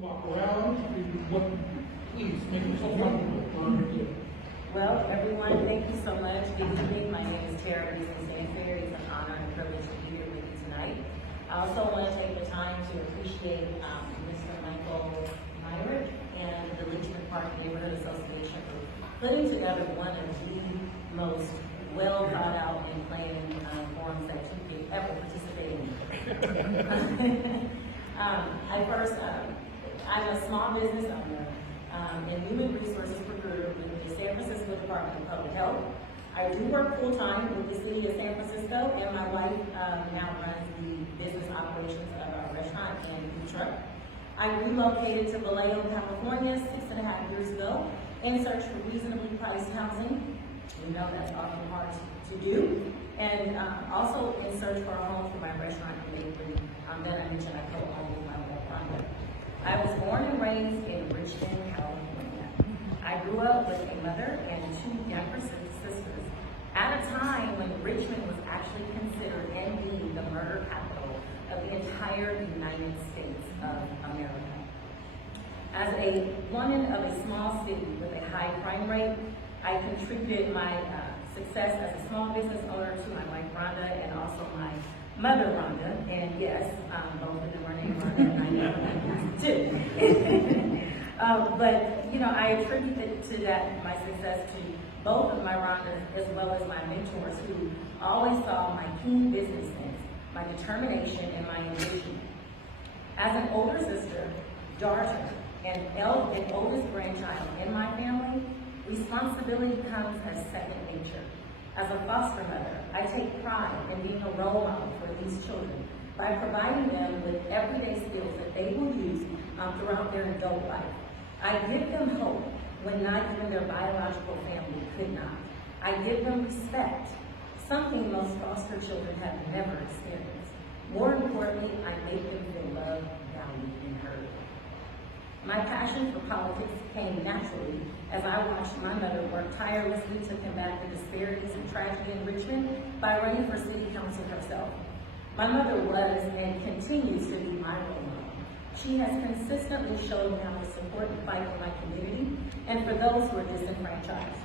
walk around, please make yourself comfortable. Well, everyone, thank you so much. Good evening. My name is Tara Sanford. It's an honor and privilege to be here with you tonight. I also want to take the time to appreciate Mr. Michael Myrick and the Leachman Park Neighborhood Association for putting together one of the most well thought out and planned forums that you could ever participate in. I'm a small business owner and human resources recruiter with the San Francisco Department of Public Health. I do work full-time with the city of San Francisco, and my wife now runs the business operations of our restaurant and food truck. I relocated to Vallejo, California 6.5 years ago in search for reasonably priced housing. We know that's often hard to do. And also in search for a home for my restaurant and bakery that I mentioned I co-own with my wife, Brenda. I was born and raised in Richmond, California. I grew up with a mother and 2 younger sisters at a time when Richmond was actually considered and being the murder capital of the entire United States of America. As a woman of a small city with a high crime rate, I contributed my success as a small business owner to my wife Rhonda and also my mother Rhonda, and yes, both of them are named Rhonda, and I know that too. But you know, I attribute to that my success to both of my Rhondas as well as my mentors who always saw my keen business sense, my determination, and my ambition. As an older sister, daughter, and oldest grandchild in my family, responsibility comes as second nature. As a foster mother, I take pride in being a role model for these children by providing them with everyday skills that they will use throughout their adult life. I give them hope when not even their biological family could not. I give them respect, something most foster children have never experienced. More importantly, I make them feel loved, valued, and heard. My passion for politics came naturally as I watched my mother work tirelessly to combat the disparities and tragedy in Richmond by running for city council herself. My mother was and continues to be my role model. She has consistently shown me how to support and fight for my community and for those who are disenfranchised.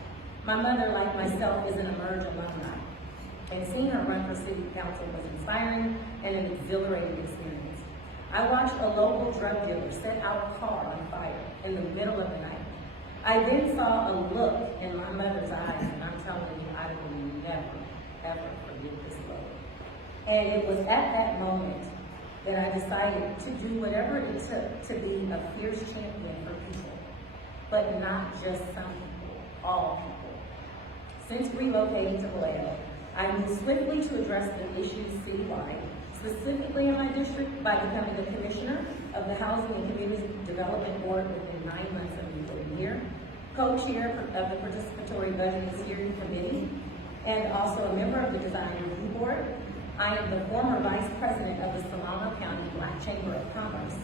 My mother, like myself, is an Emerge alumni, and seeing her run for city council was inspiring and an exhilarating experience. I watched a local drug dealer set our car on fire in the middle of the night. I then saw a look in my mother's eyes, and I'm telling you, I will never, ever forget this look. And it was at that moment that I decided to do whatever it took to be a fierce champion for people, but not just some people, all people. Since relocating to Vallejo, I moved swiftly to address the issues citywide, specifically in my district, by becoming the commissioner of the Housing and Community Development Board within 9 months of me getting here, co-chair of the Participatory Budget and Steering Committee, and also a member of the Design Review Board. I am the former vice president of the Solano County Black Chamber of Commerce,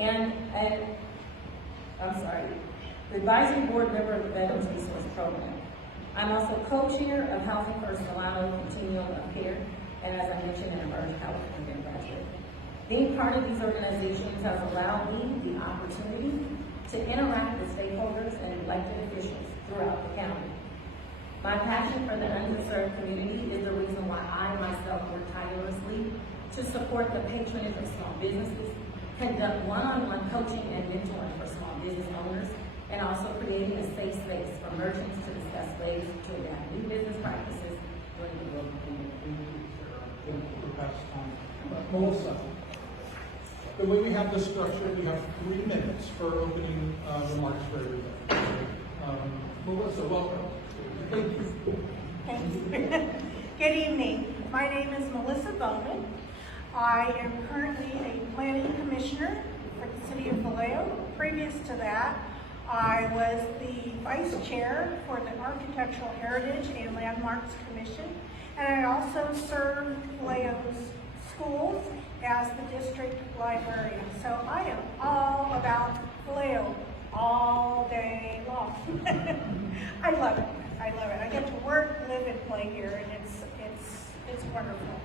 and the advisory board member of the Veterans Resource Program. I'm also co-chair of Housing for Solano Continuum of Care, and as I mentioned, an Emerge California graduate. Being part of these organizations has allowed me the opportunity to interact with stakeholders and elected officials throughout the county. My passion for the underserved community is the reason why I myself work tirelessly to support the patronage of small businesses, conduct one-on-one coaching and mentoring for small business owners, and also creating a safe space for merchants to discuss ways to adapt new business practices during the global community. Melissa, the way we have this structure, we have 3 minutes for opening remarks for everybody. Melissa, welcome. Thank you. Thank you. Good evening. My name is Melissa Bowman. I am currently a planning commissioner for the city of Vallejo. Previous to that, I was the vice chair for the Architectural Heritage and Landmarks Commission, and I also served Vallejo's schools as the district librarian. So I am all about Vallejo all day long. I love it. I love it. I get to work, live, and play here, and it's wonderful.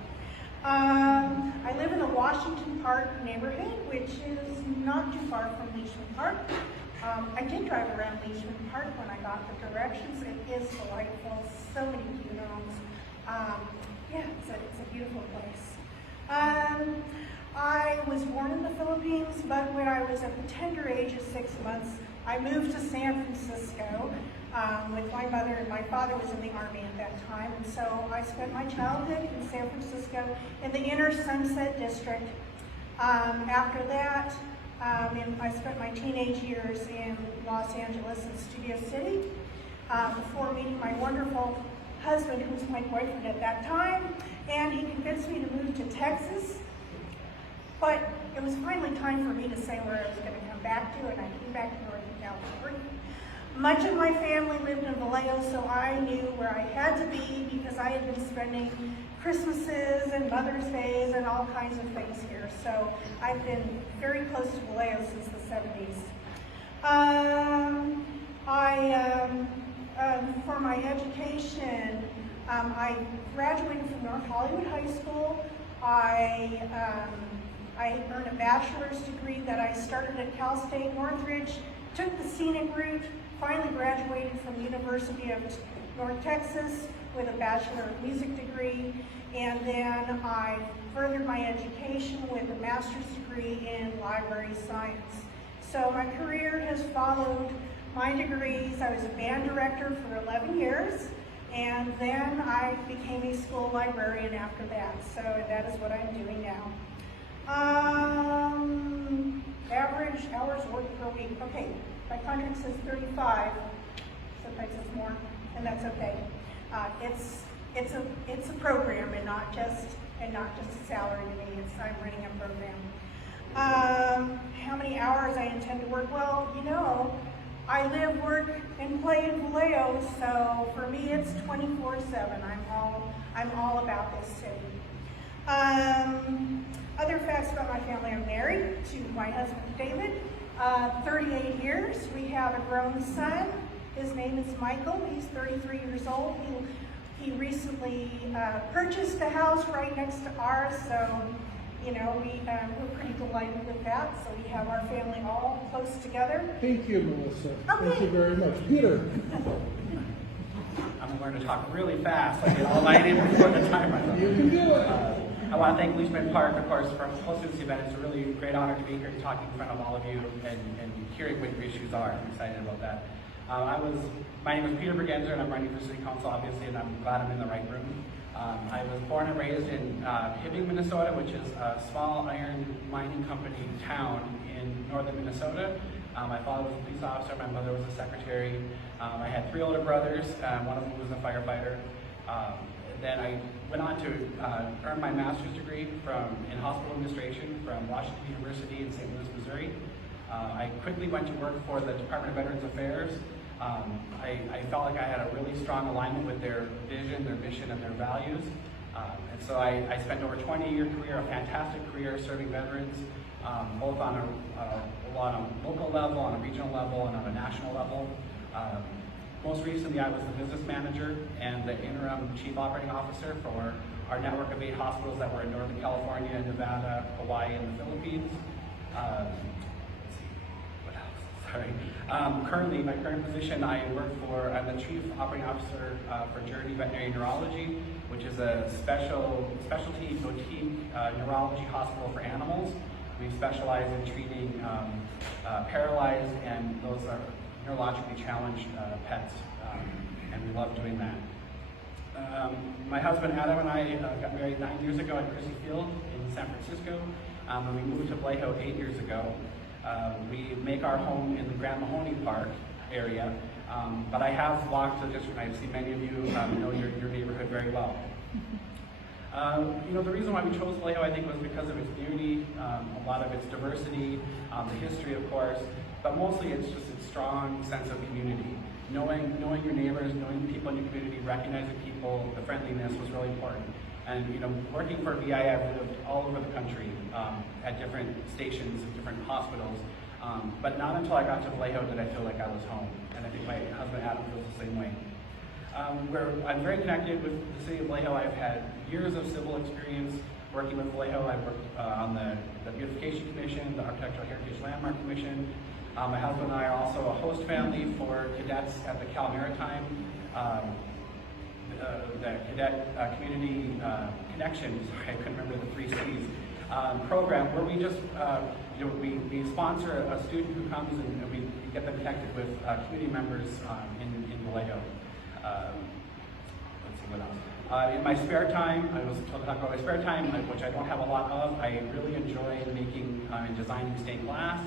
I live in the Washington Park neighborhood, which is not too far from Leachman Park. I did drive around Leachman Park when I got the directions. It is delightful, so many cute homes. Yeah, it's a beautiful place. I was born in the Philippines, but when I was at the tender age of 6 months, I moved to San Francisco with my mother, and my father was in the Army at that time. And so I spent my childhood in San Francisco in the inner Sunset District. After that, I spent my teenage years in Los Angeles and Studio City before meeting my wonderful husband, who was my boyfriend at that time, and he convinced me to move to Texas. But it was finally time for me to say where I was going to come back to, and I came back to Northern California. Much of my family lived in Vallejo, so I knew where I had to be because I had been spending Christmases and Mother's Days and all kinds of things here. So I've been very close to Vallejo since the 70s. For my education, I graduated from North Hollywood High School. I earned a bachelor's degree that I started at Cal State Northridge, took the scenic route, finally graduated from the University of North Texas with a Bachelor of Music degree, and then I furthered my education with a master's degree in library science. So my career has followed my degrees. I was a band director for 11 years, and then I became a school librarian after that. So that is what I'm doing now. Average hours worked per week. Okay, my contract says 35. Sometimes it's more, and that's okay. It's a program and not just a salary to me. I'm running a program. How many hours I intend to work? Well, you know, I live, work, and play in Vallejo, so for me it's 24/7. I'm all about this city. Other facts about my family: I'm married to my husband David, 38 years. We have a grown son. His name is Michael. He's 33 years old. He recently purchased a house right next to ours, so you know we're pretty delighted with that. So we have our family all close together. Thank you, Melissa. Okay. Thank you very much. Peter. I'm going to talk really fast. I get all night in before the timer. You can do it. I want to thank Leachman Park, of course, for hosting this event. It's a really great honor to be here talking in front of all of you and hearing what your issues are. I'm excited about that. My name is Peter Burgender, and I'm running for City Council, obviously, and I'm glad I'm in the right room. I was born and raised in Hibbing, Minnesota, which is a small iron mining company town in northern Minnesota. My father was a police officer, my mother was a secretary. I had 3 older brothers, one of them was a firefighter. Then I went on to earn my master's degree in hospital administration from Washington University in St. Louis, Missouri. I quickly went to work for the Department of Veterans Affairs. I felt like I had a really strong alignment with their vision, their mission, and their values. And so I spent over a 20-year career, a fantastic career serving veterans, both on a local level, on a regional level, and on a national level. Most recently, I was the business manager and the interim chief operating officer for our network of 8 hospitals that were in Northern California, Nevada, Hawaii, and the Philippines. Let's see, what else? Sorry. Currently, my current position, I'm the chief operating officer for Journey Veterinary Neurology, which is a specialty boutique neurology hospital for animals. We specialize in treating paralyzed and those are neurologically challenged pets, and we love doing that. My husband Adam and I got married 9 years ago at Chrissy Field in San Francisco, and we moved to Vallejo 8 years ago. We make our home in the Grand Mahoney Park area, but I have walked the district. I see many of you know your neighborhood very well. The reason why we chose Vallejo, I think, was because of its beauty, a lot of its diversity, the history, of course, but mostly it's just its strong sense of community. Knowing your neighbors, knowing the people in your community, recognizing people, the friendliness was really important. And working for VI, I've lived all over the country at different stations and different hospitals, but not until I got to Vallejo did I feel like I was home. And I think my husband Adam feels the same way. I'm very connected with the city of Vallejo. I've had years of civil experience working with Vallejo. I worked on the Beautification Commission, the Architectural Heritage Landmark Commission. My husband and I are also a host family for cadets at the Cal Maritime, the Cadet Community Connections, I couldn't remember the 3 C's, program where we just, we sponsor a student who comes and we get them connected with community members in Vallejo. Let's see what else. In my spare time, I was told to talk about my spare time, which I don't have a lot of. I really enjoy making and designing stained glass,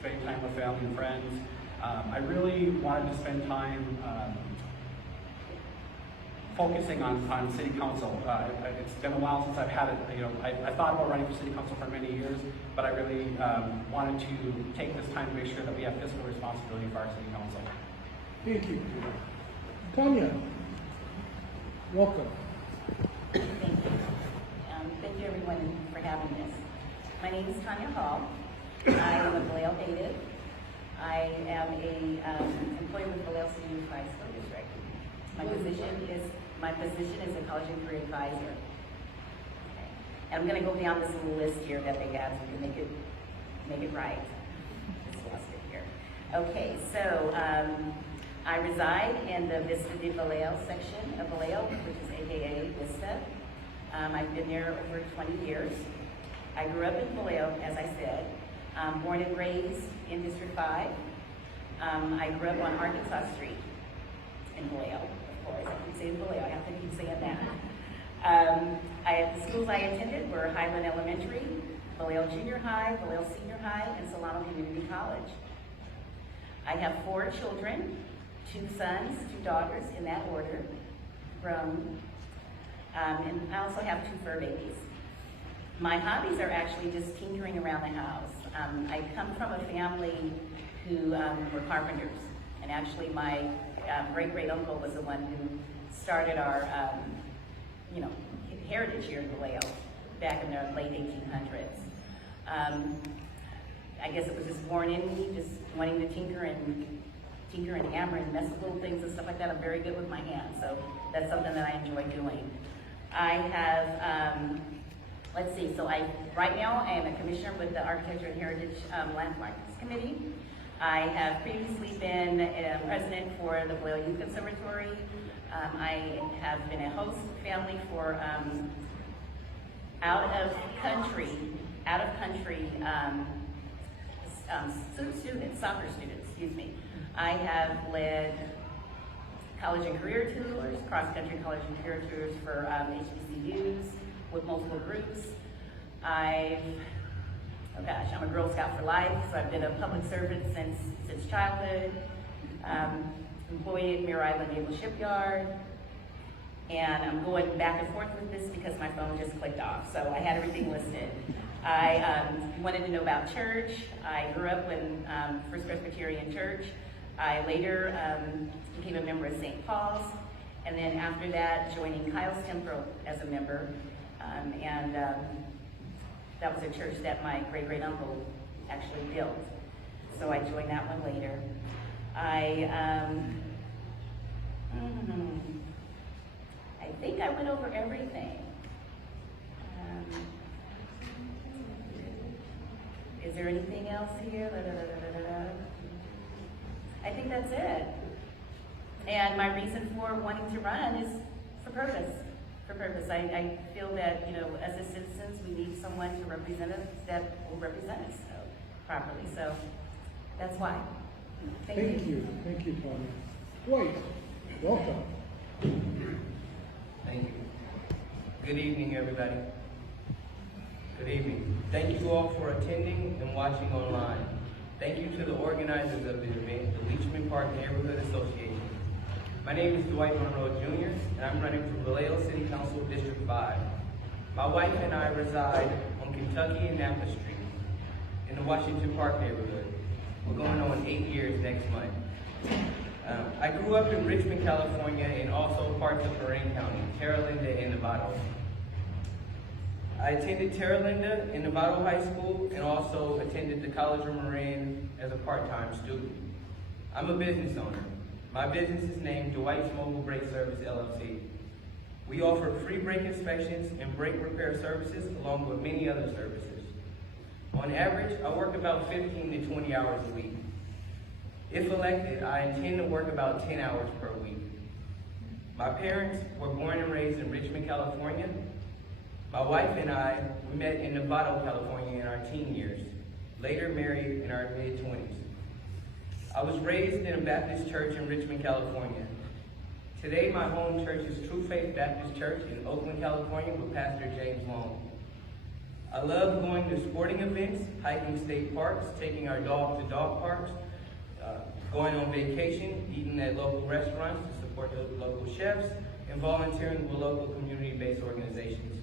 spending time with family and friends. I really wanted to spend time focusing on city council. It's been a while since I've had it. I thought about running for city council for many years, but I really wanted to take this time to make sure that we have fiscal responsibility for our city council. Thank you. Tanya, welcome. Thank you. Thank you everyone for having this. My name is Tanya Hall. I am a Vallejo native. I am a employee with Vallejo City Unified School District. My position is a college and career advisor. Okay. And I'm going to go down this little list here that they have so we can make it right. Just lost it here. Okay, so I reside in the Vista de Vallejo section of Vallejo, which is AKA Vista. I've been there over 20 years. I grew up in Vallejo, as I said, born and raised in District 5. I grew up on Arkansas Street in Vallejo. I keep saying Vallejo, I have to keep saying that. The schools I attended were Highland Elementary, Vallejo Junior High, Vallejo Senior High, and Solano Community College. I have 4 children, 2 sons, 2 daughters, in that order, grown. And I also have 2 fur babies. My hobbies are actually just tinkering around the house. I come from a family who were carpenters, and actually my great-great-uncle was the one who started our, heritage here in Vallejo back in the late 1800s. I guess it was just born in me, just wanting to tinker and hammer and mess with little things and stuff like that. I'm very good with my hands, so that's something that I enjoy doing. I have, let's see, so right now I am a commissioner with the Architecture and Heritage Landmarks Committee. I have previously been president for the Vallejo Youth Conservatory. I have been a host family for out of country students, soccer students, excuse me. I have led college and career tours, cross-country college and career tours for HBCUs with multiple groups. I'm a Girl Scout for life, so I've been a public servant since childhood. Employed at Mirror Island Naval Shipyard. And I'm going back and forth with this because my phone just clicked off, so I had everything listed. I wanted to know about church. I grew up in First Presbyterian Church. I later became a member of St. Paul's, and then after that, joining Kyle's Temporal as a member. That was a church that my great-great-uncle actually built. So I joined that one later. I think I went over everything. Is there anything else here? I think that's it. And my reason for wanting to run is for purpose. I feel that, as a citizens, we need someone to represent us that will represent us properly. So that's why. Thank you. Thank you, Tanya. Dwight, welcome. Thank you. Good evening, everybody. Good evening. Thank you all for attending and watching online. Thank you to the organizers of the event, the Leachman Park Neighborhood Association. My name is Dwight Monroe Jr., and I'm running for Vallejo City Council District 5. My wife and I reside on Kentucky and Napa Street in the Washington Park neighborhood. We're going on 8 years next month. I grew up in Richmond, California, and also parts of Marin County, Terra Linda and Novato. I attended Terra Linda and Novato High School and also attended the College of Marin as a part-time student. I'm a business owner. My business is named Dwight's Mobile Brake Service, LLC. We offer free brake inspections and brake repair services along with many other services. On average, I work about 15 to 20 hours a week. If elected, I intend to work about 10 hours per week. My parents were born and raised in Richmond, California. My wife and I, we met in Vallejo, California in our teen years, later married in our mid-20s. I was raised in a Baptist church in Richmond, California. Today, my home church is True Faith Baptist Church in Oakland, California with Pastor James Long. I love going to sporting events, hiking state parks, taking our dog to dog parks, going on vacation, eating at local restaurants to support the local chefs, and volunteering with local community-based organizations.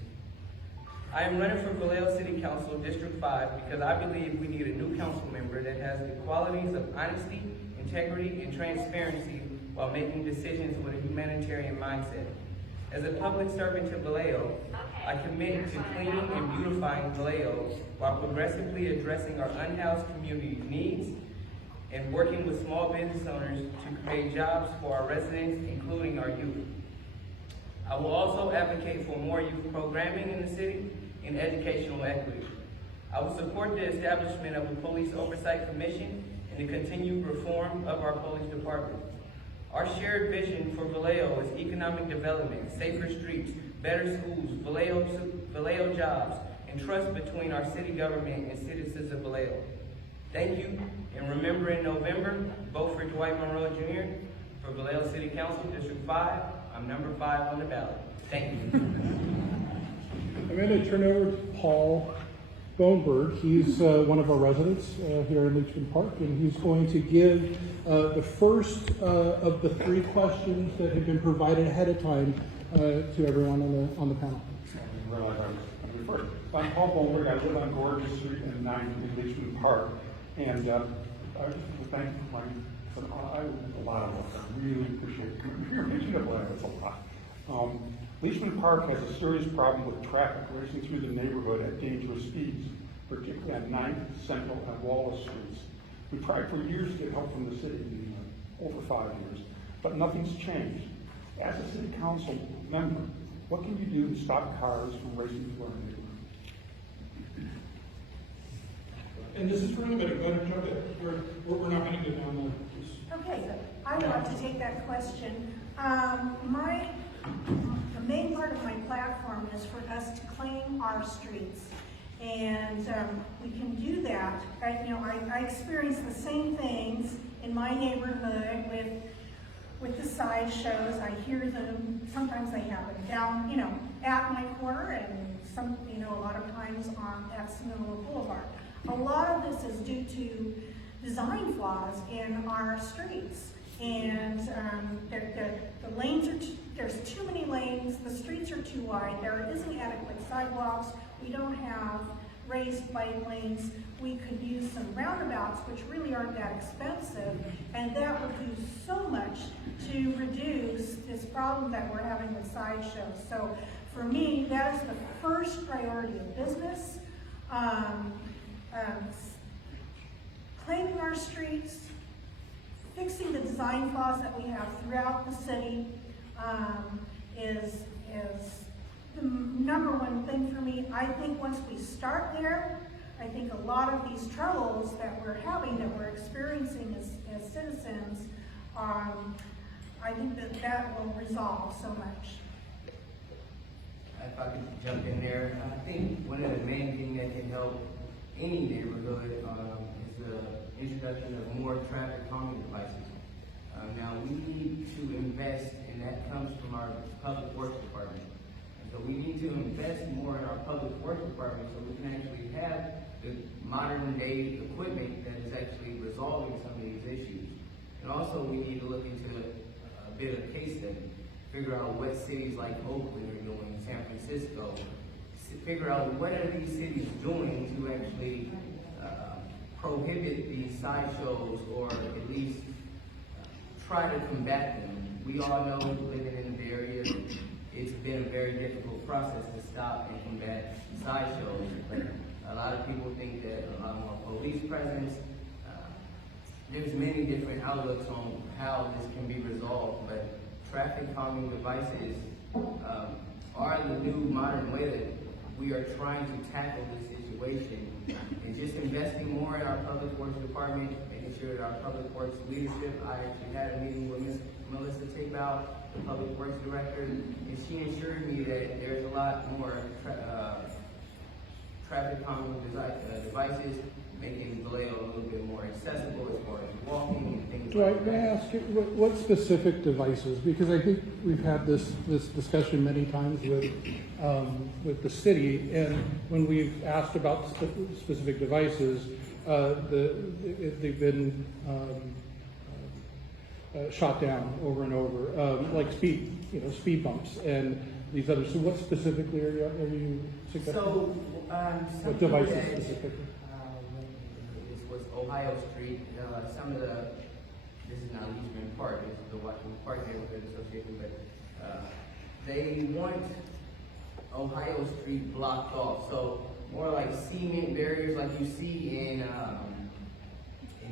I am running for Vallejo City Council District 5 because I believe we need a new council member that has the qualities of honesty, integrity, and transparency while making decisions with a humanitarian mindset. As a public servant to Vallejo, I commit to cleaning and beautifying Vallejo while progressively addressing our unhoused community needs and working with small business owners to create jobs for our residents, including our youth. I will also advocate for more youth programming in the city and educational equity. I will support the establishment of a police oversight commission and the continued reform of our police department. Our shared vision for Vallejo is economic development, safer streets, better schools, Vallejo jobs, and trust between our city government and citizens of Vallejo. Thank you, and remember in November, vote for Dwight Monroe Jr. for Vallejo City Council, District 5. I'm number 5 on the ballot. Thank you. I'm going to turn over to Paul Bowman. He's one of our residents here in Leachman Park, and he's going to give the first of the 3 questions that have been provided ahead of time to everyone on the panel. I didn't realize I was going to be first. I'm Paul Bowman. I live on Gorgeous Street and 9th in Leachman Park, and I just want to thank you for a lot of us. I really appreciate it. You're mentioning it, it's a lot. Leachman Park has a serious problem with traffic racing through the neighborhood at dangerous speeds, particularly at 9th, Central, and Wallace Streets. We tried for years to get help from the city, over 5 years, but nothing's changed. As a city council member, what can you do to stop cars from racing through our neighborhood? And this is for anybody, go ahead and jump in. We're not going to go down the... Okay, I would like to take that question. The main part of my platform is for us to clean our streets. And we can do that. I experience the same things in my neighborhood with the sideshows. I hear them, sometimes they happen down, at my corner, and a lot of times at Sonoma Boulevard. A lot of this is due to design flaws in our streets. And the lanes there's too many lanes, the streets are too wide, there isn't adequate sidewalks, we don't have raised bike lanes. We could use some roundabouts, which really aren't that expensive, and that would do so much to reduce this problem that we're having with sideshows. So for me, that is the first priority of business. Cleaning our streets, fixing the design flaws that we have throughout the city is the number one thing for me. I think once we start there, I think a lot of these troubles that we're having, that we're experiencing as citizens, I think that will resolve so much. If I could jump in there, I think one of the main things that can help any neighborhood is the introduction of more traffic calming devices. Now we need to invest, and that comes from our public works department. And so we need to invest more in our public works department so we can actually have the modern day equipment that is actually resolving some of these issues. And also we need to look into a bit of case study, figure out what cities like Oakland are doing, San Francisco, figure out what are these cities doing to actually prohibit these sideshows, or at least try to combat them. We all know, living in the Bay Area, it's been a very difficult process to stop and combat sideshows. But a lot of people think that a lot more police presence. There's many different outlooks on how this can be resolved, but traffic calming devices are the new modern way that we are trying to tackle this situation, and just investing more in our public works department, making sure that our public works leadership. I actually had a meeting with Ms. Melissa Tigbow, the public works director, and she assured me that there's a lot more traffic calming devices, making Vallejo a little bit more accessible as far as walking and things Dwight, like may I that. ask you, what specific devices? Because I think we've had this discussion many times with the city, and when we've asked about specific devices, they've been shot down over and over, like speed bumps and these others. So what specifically are you suggesting? So, what devices specifically? This was Ohio Street. This is not Leachman Park, this is the Washington Park Neighborhood Association, but they want Ohio Street blocked off. So more like cement barriers like you see in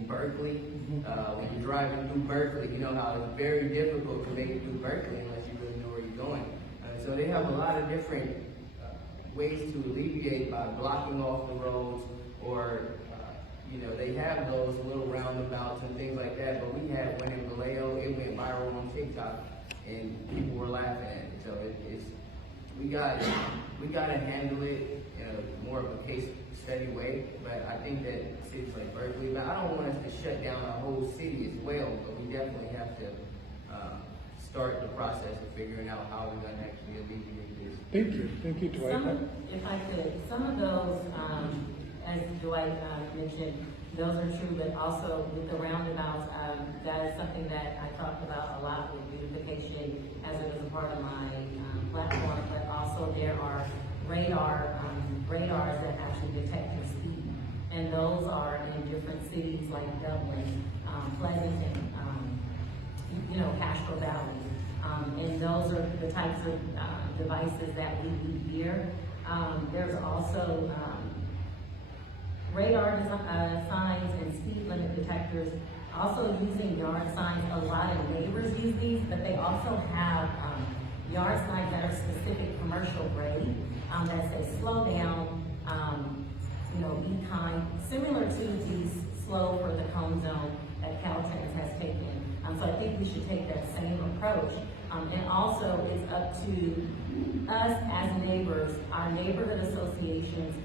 Berkeley. When you're driving through Berkeley, you know how it's very difficult to make it through Berkeley unless you really know where you're going. So they have a lot of different ways to alleviate by blocking off the roads, or they have those little roundabouts and things like that. But we had one in Vallejo. It went viral on TikTok, and people were laughing at it. So we got to handle it in a more of a case study way. But I think that cities like Berkeley, but I don't want us to shut down our whole city as well. But we definitely have to start the process of figuring out how we're going to actually alleviate this. Thank you, Dwight. If I could, some of those, as Dwight mentioned, those are true, but also with the roundabouts, that is something that I talked about a lot with beautification as it was a part of my platform, but also there are radars that actually detect your speed. And those are in different cities like Dublin, Pleasanton, Castro Valley. And those are the types of devices that we need here. There's also radar signs and speed limit detectors. Also using yard signs. A lot of neighbors use these, but they also have yard signs that are specific commercial grade that say slow down, be kind, similar to the slow for the cone zone that Caltrans has taken. So I think we should take that same approach. And also it's up to us as neighbors, our neighborhood associations,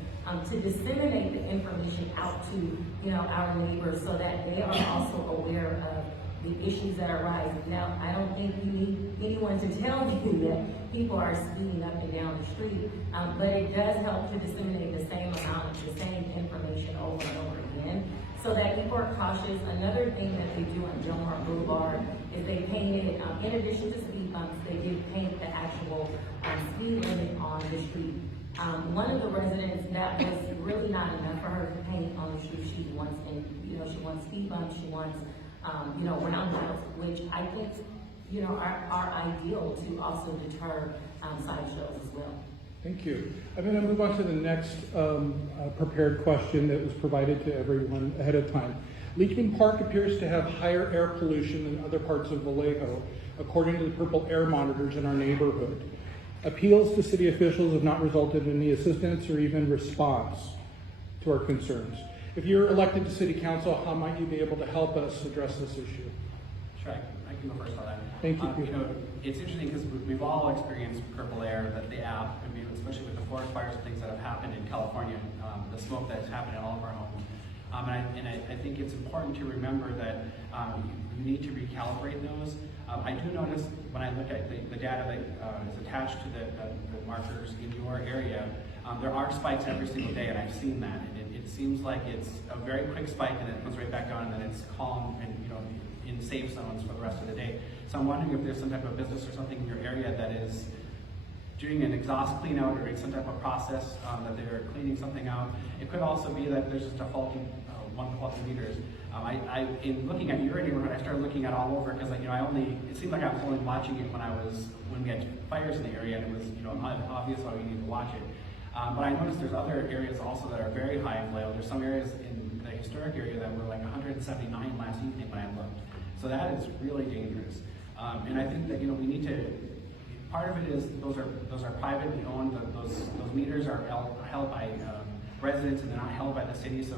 to disseminate the information out to our neighbors so that they are also aware of the issues that are rising. Now, I don't think you need anyone to tell you that people are speeding up and down the street, but it does help to disseminate the same amount of the same information over and over again so that people are cautious. Another thing that they do on Gilmore Boulevard is they painted, in addition to speed bumps, they did paint the actual speed limit on the street. One of the residents, that was really not enough for her to paint on the street. She wants speed bumps, she wants, roundabouts, which I think, are ideal to also deter sideshows as well. Thank you. I'm going to move on to the next prepared question that was provided to everyone ahead of time. Leachman Park appears to have higher air pollution than other parts of Vallejo, according to the purple air monitors in our neighborhood. Appeals to city officials have not resulted in any assistance or even response to our concerns. If you're elected to city council, how might you be able to help us address this issue? Sure, I can go first on that. Thank you, Peter. It's interesting because we've all experienced purple air, that the app, especially with the forest fires and things that have happened in California, the smoke that's happened in all of our homes. I think it's important to remember that you need to recalibrate those. I do notice when I look at the data that is attached to the markers in your area, there are spikes every single day, and I've seen that. And it seems like it's a very quick spike, and then it comes right back down, and then it's calm and in safe zones for the rest of the day. So I'm wondering if there's some type of business or something in your area that is doing an exhaust clean out or some type of process that they're cleaning something out. It could also be that there's just a faulty one faulty meters. In looking at your neighborhood, I started looking at all over because it seemed like I was only watching it when we had fires in the area, and it was obvious why we need to watch it. But I noticed there's other areas also that are very high in Vallejo. There's some areas in the historic area that were like 179 last evening when I looked. So that is really dangerous. And I think that, we need to, part of it is those are privately owned, those meters are held by residents and they're not held by the city, so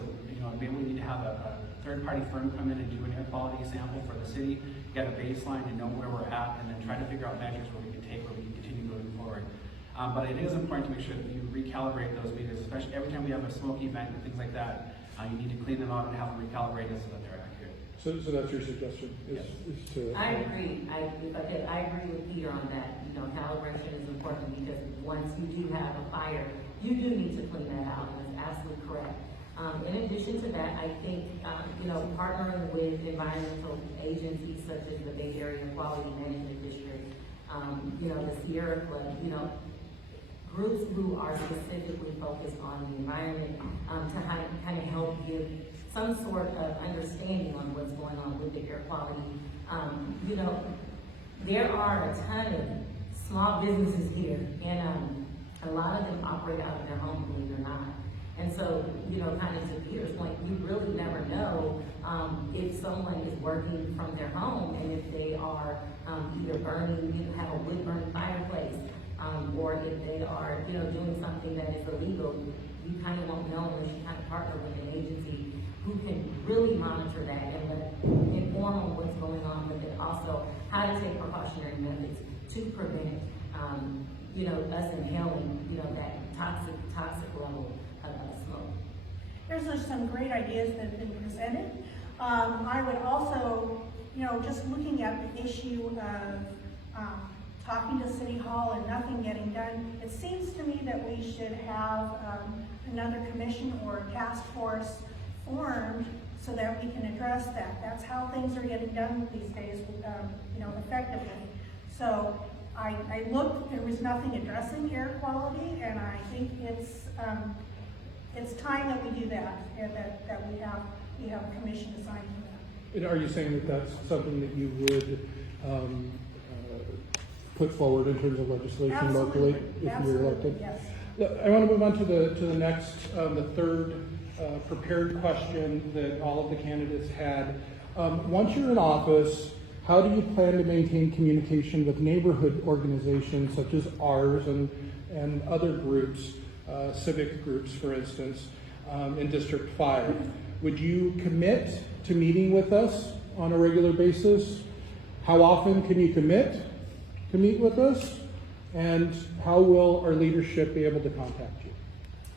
maybe we need to have a third-party firm come in and do an air quality sample for the city, get a baseline and know where we're at, and then try to figure out measures where we can take, where we can continue moving forward. But it is important to make sure that you recalibrate those meters, especially every time we have a smoke event and things like that. You need to clean them out and have them recalibrated so that they're accurate. So that's your suggestion, is to... I agree. I agree with Peter on that. Calibration is important because once you do have a fire, you do need to clean that out, and that's absolutely correct. In addition to that, I think, partnering with environmental agencies such as the Bay Area Quality Management District, the Sierra Club, groups who are specifically focused on the environment to kind of help give some sort of understanding on what's going on with the air quality. There are a ton of small businesses here, and a lot of them operate out of their home, believe it or not. And so, kind of to Peter's point, you really never know if someone is working from their home and if they are either burning, have a wood burning fireplace, or if they are, doing something that is illegal. You kind of won't know unless you kind of partner with an agency who can really monitor that and inform on what's going on, but then also how to take precautionary methods to prevent, us inhaling, that toxic level of smoke. There's some great ideas that have been presented. I would also, just looking at the issue of talking to City Hall and nothing getting done, it seems to me that we should have another commission or a task force formed so that we can address that. That's how things are getting done these days, effectively. So I looked, there was nothing addressing air quality, and I think it's time that we do that, and that we have a commission assigned to that. And are you saying that that's something that you would put forward in terms of legislation Absolutely. locally if Absolutely. you're elected? Yes. I want to move on to the next, the third prepared question that all of the candidates had. Once you're in office, how do you plan to maintain communication with neighborhood organizations such as ours and other groups, civic groups, for instance, in District 5? Would you commit to meeting with us on a regular basis? How often can you commit to meet with us? And how will our leadership be able to contact you?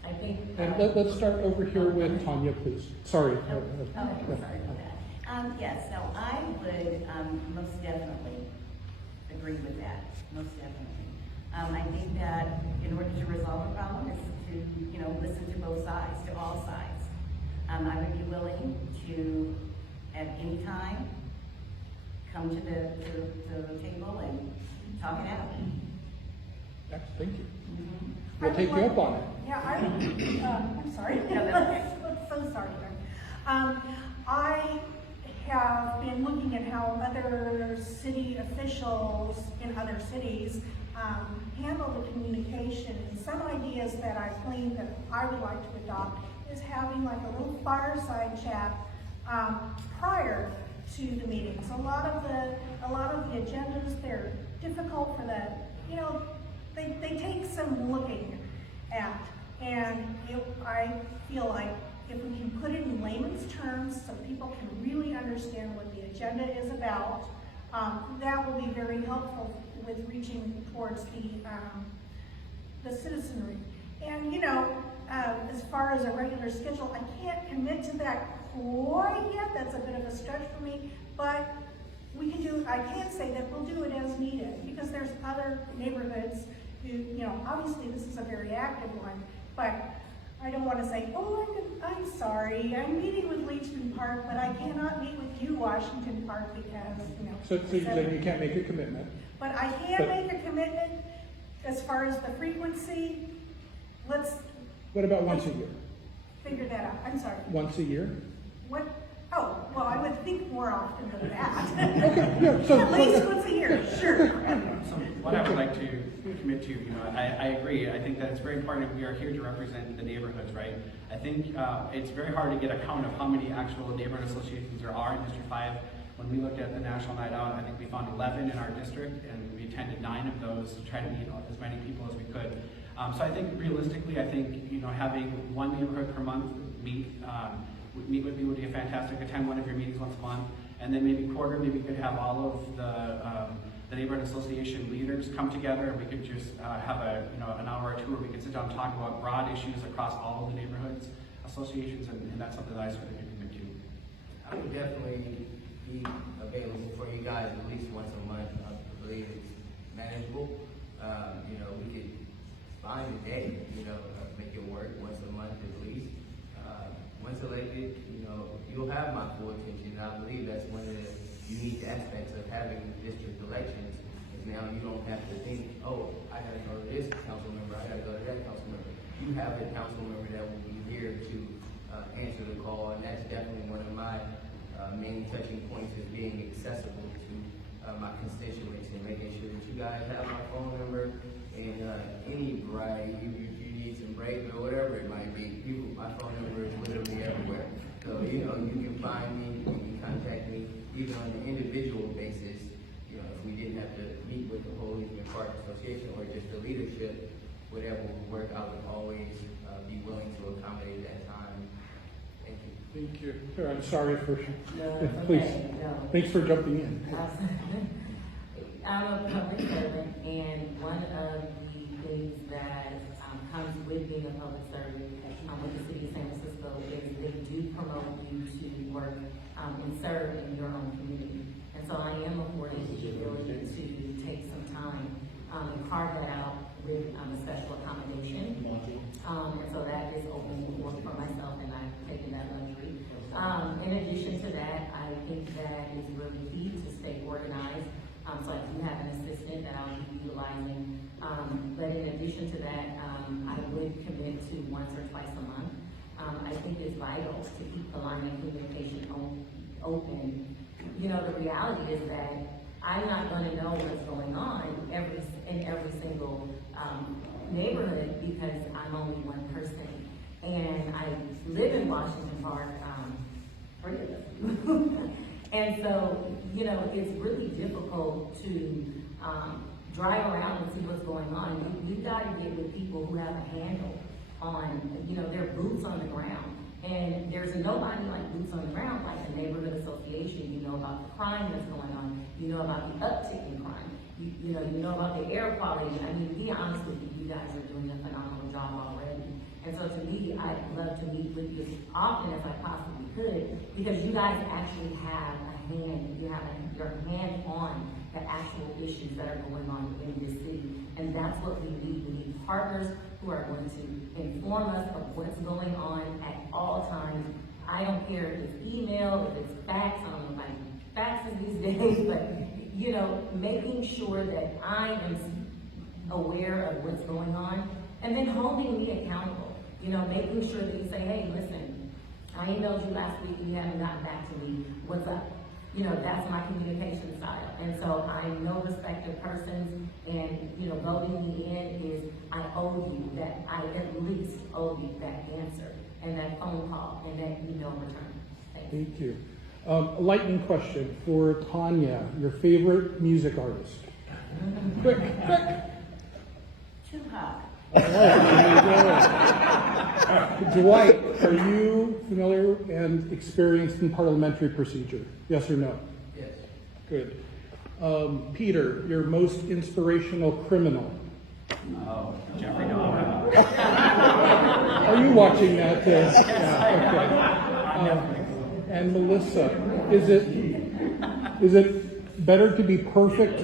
I think. And let's start over here with Tanya, please. Sorry. Sorry about that. Yes, no, I would most definitely agree with that, most definitely. I think that in order to resolve a problem is to, listen to both sides, to all sides. I would be willing to, at any time, come to the table and talk it out. Yes, thank you. Mm-hmm. We'll take you up on it. Yeah, I'm sorry. No, that's okay. So sorry. I have been looking at how other city officials in other cities handle the communication. And some ideas that I've gleaned that I would like to adopt is having like a little fireside chat prior to the meetings. A lot of the agendas, they're difficult for they take some looking at, and I feel like if we can put it in layman's terms so people can really understand what the agenda is about, that will be very helpful with reaching towards the citizenry. And as far as a regular schedule, I can't commit to that quite yet. That's a bit of a stretch for me, but we can do. I can say that we'll do it as needed because there's other neighborhoods who, obviously this is a very active one, but I don't want to say, oh, I'm sorry, I'm meeting with Leachman Park, but I cannot meet with you, Washington Park, because, So you're saying you can't make a commitment? But I can make a commitment as far as the frequency. Let's What about once a year? figure that out. I'm sorry. Once a year? What? Oh, well, I would think more often than that. Okay, yeah, so. At least once a year, sure. So what I would like to commit to, I agree. I think that it's very important. We are here to represent the neighborhoods, right? I think it's very hard to get a count of how many actual neighborhood associations there are in District 5 when we looked at the National Night Out, I think we found 11 in our district, and we attended 9 of those to try to meet as many people as we could. So I think realistically, I think, you know, having one neighborhood per month meet with me would be a fantastic. Attend one of your meetings once a month, and then maybe quarterly we could have all of the neighborhood association leaders come together, and we could just have an hour or two where we could sit down and talk about broad issues across all of the neighborhoods associations, and that's something that I certainly could commit to. I would definitely be available for you guys at least once a month. I believe it's manageable. You know, we could find a day, you know, make it work once a month at least. Once elected, you know, you'll have my full attention. I believe that's one of the unique aspects of having district elections, is now you don't have to think, oh, I gotta go to this council member, I gotta go to that council member. You have a council member that will be here to answer the call, and that's definitely one of my main touching points, is being accessible to my constituents and making sure that you guys have my phone number and any variety, if you need some break or whatever it might be, my phone number is literally everywhere. So, you know, you can find me, you can contact me, even on an individual basis. You know, if we didn't have to meet with the whole Leachman Park Association or just the leadership, whatever would work, I would always be willing to accommodate that time. Thank you. Thank you. Sure, I'm sorry for, No, please. okay, no. Thanks for jumping in. I'm a public servant, and one of the things that comes with being a public servant with the city of San Francisco is they do promote you to work and serve in your own community. And so I am afforded the ability to take some time and carve that out with a special accommodation. And so that is open for myself, and I've taken that luxury. In addition to that, I think that is really key to stay organized. So I do have an assistant that I'll be utilizing. But in addition to that, I would commit to once or twice a month. I think it's vital to keep the line of communication open. You know, the reality is that I'm not going to know what's going on in every single neighborhood, because I'm only one person. And I live in Washington Park, and so, you know, it's really difficult to drive around and see what's going on. You've got to get with people who have a handle on, you know, their boots on the ground. And there's nobody like boots on the ground like a neighborhood association. You know about the crime that's going on. You know about the uptick in crime. You know about the air quality. I mean, to be honest with you, you guys are doing a phenomenal job already. And so to me, I'd love to meet with you as often as I possibly could, because you guys actually have a hand, your hand on the actual issues that are going on in this city. And that's what we need. We need partners who are going to inform us of what's going on at all times. I don't care if it's email, if it's fax, I don't know about faxes these days, but, you know, making sure that I am aware of what's going on, and then holding me accountable. You know, making sure that you say, hey, listen, I emailed you last week and you haven't gotten back to me. What's up? You know, that's my communication style. And so I'm no respected persons, and, you know, voting me in is, I owe you that, I at least owe you that answer and that phone call and that email return. Thank you. A lightning question for Tanya, your favorite music artist. Quick. Too hot. All right, there you go. Dwight, are you familiar and experienced in parliamentary procedure? Yes or no? Yes. Good. Peter, your most inspirational criminal. Oh, Jeffrey Dahmer. Are you watching that? Okay. And Melissa, is it better to be perfect?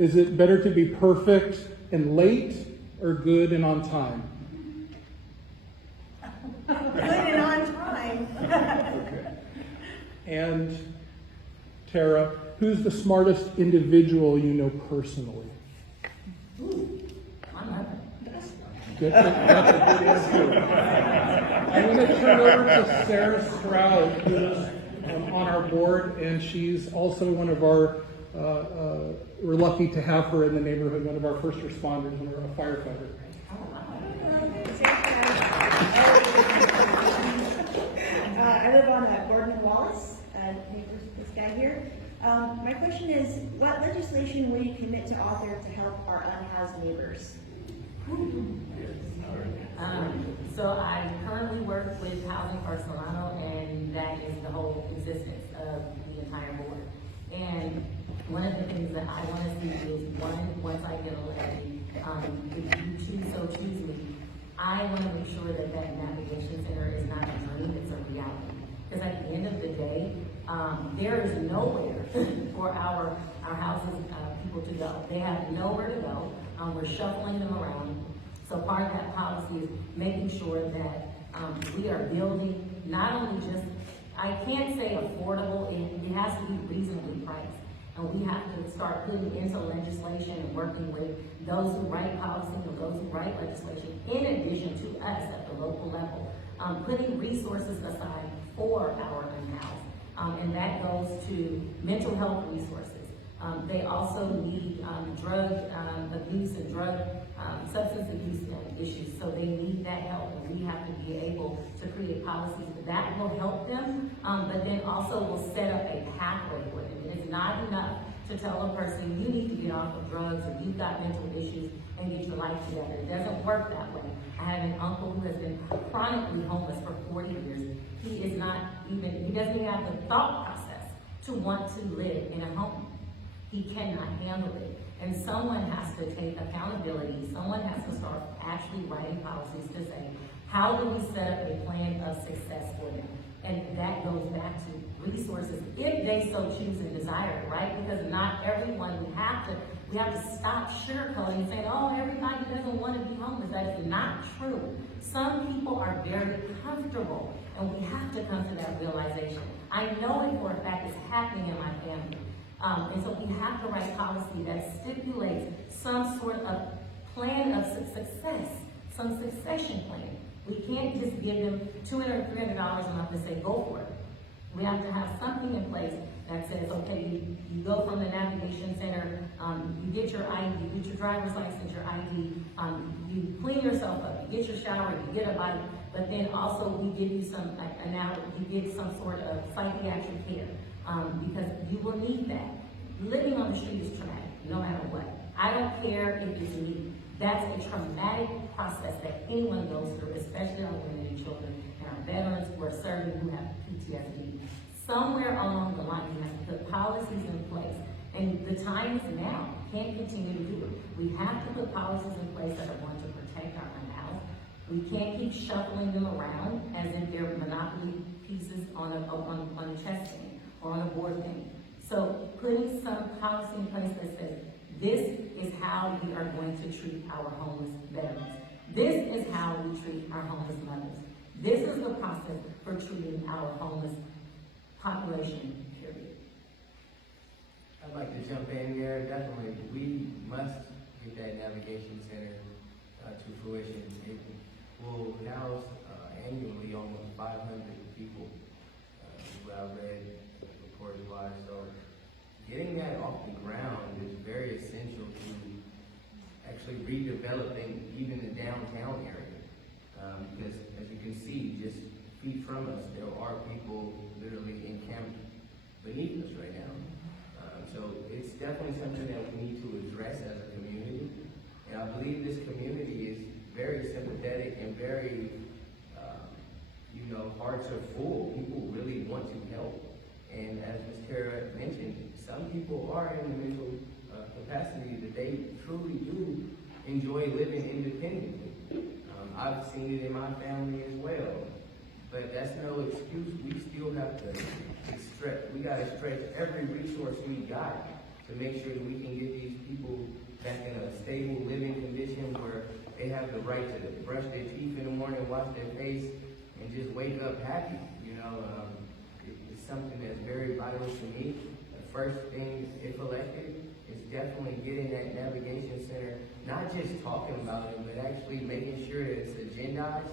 Is it better to be perfect and late, or good and on time? Good and on time. Okay. And Tara, who's the smartest individual you know personally? Ooh, my mother. That's a good answer. I'm going to turn over to Sarah Stroud, who's on our board, and she's also one of our, we're lucky to have her in the neighborhood, one of our first responders, and a firefighter. I live on Gordon and Wallace this guy here. My question is, what legislation will you commit to author to help our unhoused neighbors? So I currently work with Housing for Solano, and that is the whole existence of the entire board. And one of the things that I want to see is, once I get elected, if you choose me, I want to make sure that that navigation center is not a dream, it's a reality. Because at the end of the day, there is nowhere for our houses, people to go. They have nowhere to go. We're shuffling them around. So part of that policy is making sure that we are building not only just, I can't say affordable, it has to be reasonably priced. And we have to start putting into legislation and working with those who write policy and those who write legislation, in addition to us at the local level, putting resources aside for our unhoused. And that goes to mental health resources. They also need drug abuse and drug substance abuse issues, so they need that help, and we have to be able to create policies that will help them, but then also will set up a pathway for them. It's not enough to tell a person, you need to get off of drugs, or you've got mental issues, and get your life together. It doesn't work that way. I have an uncle who has been chronically homeless for 40 years. He doesn't even have the thought process to want to live in a home. He cannot handle it. And someone has to take accountability. Someone has to start actually writing policies to say, how do we set up a plan of success for them? And that goes back to resources, if they so choose and desire it, right? Because not everyone, we have to stop sugarcoating and saying, oh, everybody doesn't want to be homeless. That is not true. Some people are very comfortable, and we have to come to that realization. I know it for a fact it's happening in my family. And so we have to write policy that stipulates some sort of plan of success, some succession plan. We can't just give them $200 or $300 a month and say, go for it. We have to have something in place that says, okay, you go from the navigation center, you get your ID, you get your driver's license, your ID, you clean yourself up, you get your shower, you get a bike, but then also we give you you get some sort of psychiatric care. Because you will need that. Living on the street is traumatic, no matter what. I don't care if it's me. That's a traumatic process that anyone goes through, especially our women and children and our veterans who are serving who have PTSD. Somewhere along the line, we have to put policies in place. And the time is now. Can't continue to do it. We have to put policies in place that are going to protect our unhoused. We can't keep shuffling them around as if they're monopoly pieces on a chess game or on a board game. So putting some policy in place that says, this is how we are going to treat our homeless veterans. This is how we treat our homeless mothers. This is the process for treating our homeless population, period. I'd like to jump in there. Definitely, we must get that navigation center to fruition. It will house annually almost 500 people, who I've read reports wise. So getting that off the ground is very essential to actually redeveloping even the downtown area. Because as you can see, just feet from us, there are people literally encamped beneath us right now. So it's definitely something that we need to address as a community. And I believe this community is very sympathetic and very, hearts are full. People really want to help. And as Ms. Tara mentioned, some people are in the mental capacity that they truly do enjoy living independently. I've seen it in my family as well. But that's no excuse. We still have to we got to stretch every resource we got to make sure that we can get these people back in a stable living condition where they have the right to brush their teeth in the morning, wash their face, and just wake up happy. It's something that's very vital to me. The first thing, if elected, is definitely getting that navigation center, not just talking about it, but actually making sure that it's agendized,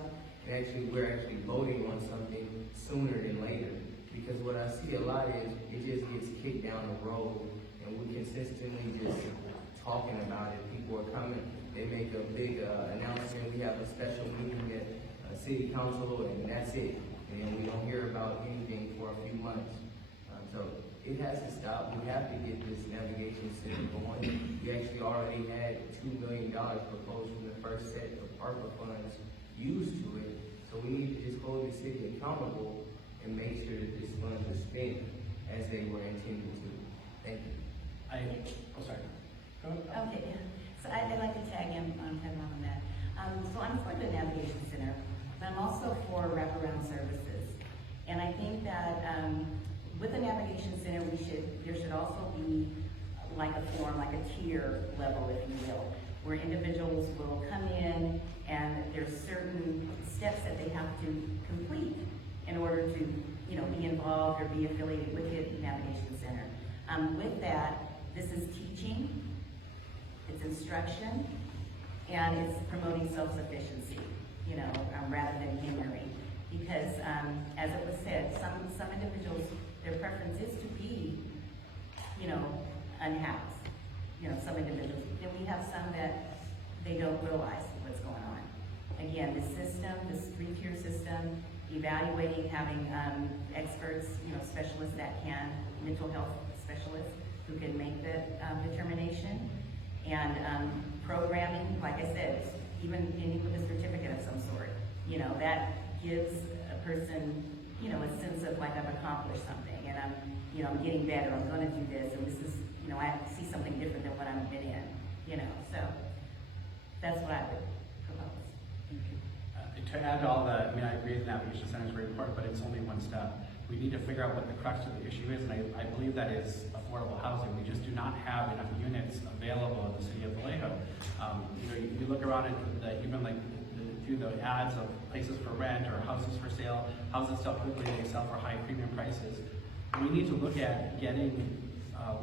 and actually we're actually voting on something sooner than later. Because what I see a lot is it just gets kicked down the road, and we consistently just talking about it. People are coming, they make a big announcement. We have a special meeting at City Council, and that's it. And we don't hear about anything for a few months. So it has to stop. We have to get this navigation center going. We actually already had $2 million proposed from the first set of ARPA funds used to it. So we need to just hold the city accountable and make sure that this funds are spent as they were intended to. Thank you. Sorry. Okay, so I'd like to tag in on that. So I'm for the navigation center, but I'm also for wraparound services. And I think that with the navigation center, there should also be like a form, like a tier level, if you will, where individuals will come in and there's certain steps that they have to complete in order to, be involved or be affiliated with the navigation center. With that, this is teaching, it's instruction, and it's promoting self-sufficiency, rather than hindering. Because, as it was said, some individuals, their preference is to be, unhoused. Some individuals. Then we have some that they don't realize what's going on. Again, the system, this 3-tier system, evaluating, having experts, specialists that can, mental health specialists who can make the determination, and programming, like I said, even ending with a certificate of some sort. That gives a person, a sense of like I've accomplished something, and I'm getting better. I'm going to do this, and this is, I see something different than what I've been in. So that's what I would propose. To add to all that, I agree the navigation center is very important, but it's only one step. We need to figure out what the crux of the issue is, and I believe that is affordable housing. We just do not have enough units available in the city of Vallejo. You look around at even like through the ads of places for rent or houses for sale, houses sell quickly, they sell for high premium prices. We need to look at getting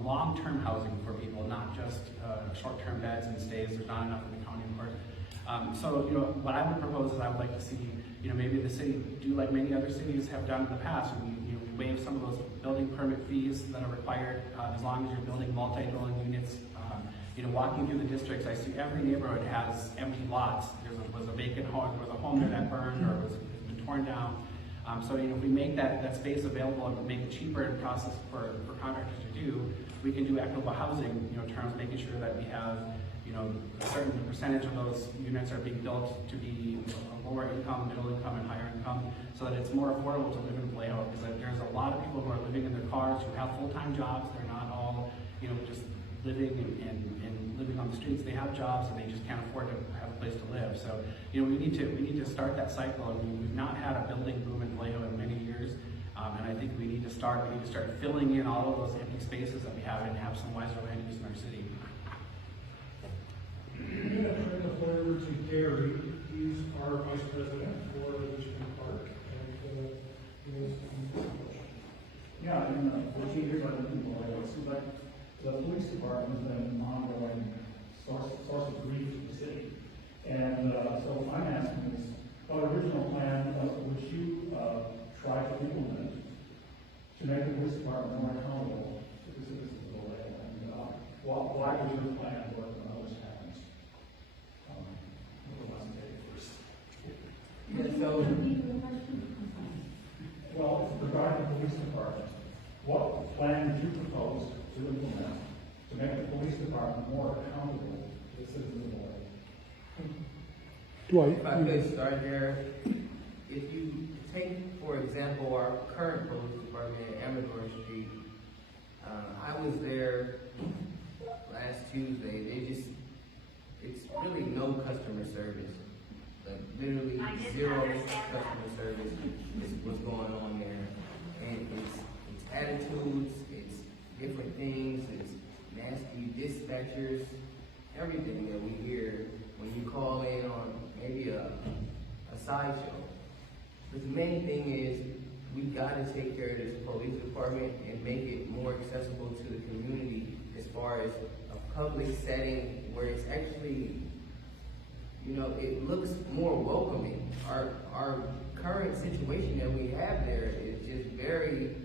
long-term housing for people, not just short-term beds and stays. There's not enough in the county, of course. So, what I would propose is I would like to see, maybe the city do like many other cities have done in the past, and we waive some of those building permit fees that are required as long as you're building multi-dwelling units. Walking through the districts, I see every neighborhood has empty lots. There was a vacant home, there was a home there that burned or was been torn down. So, if we make that space available and make it cheaper in process for contractors to do, we can do equitable housing, in terms of making sure that we have, a certain percentage of those units are being built to be lower income, middle income, and higher income, so that it's more affordable to live in Vallejo, because there's a lot of people who are living in their cars, who have full-time jobs. They're not all, just living and living on the streets. They have jobs and they just can't afford to have a place to live. So, we need to start that cycle. We've not had a building boom in Vallejo in many years, and I think we need to start filling in all of those empty spaces that we have and have some wiser land use in our city. I'm going to turn the floor over to Gary. He's our vice president for Leachman Park, and he has some questions. Yeah, in 14 years I've been in Vallejo, it seems like the police department has been an ongoing source of grief to the city. And so what I'm asking is, by original plan, would you try to implement to make the police department more accountable to the citizens of Vallejo? And why was your plan work when others haven't? Who wants to take it first? Yeah, so Well, regarding the police department, what plan did you propose to implement to make the police department more accountable to the citizens of Vallejo? Dwight, if I could start there, if you take, for example, our current police department at Amador Street, I was there last Tuesday. It's really no customer service. Like literally zero customer service is what's going on there. And it's attitudes, it's different things, it's nasty dispatchers, everything that we hear when you call in on maybe a sideshow. But the main thing is we gotta take care of this police department and make it more accessible to the community as far as a public setting where it's actually, it looks more welcoming. Our current situation that we have there is just very,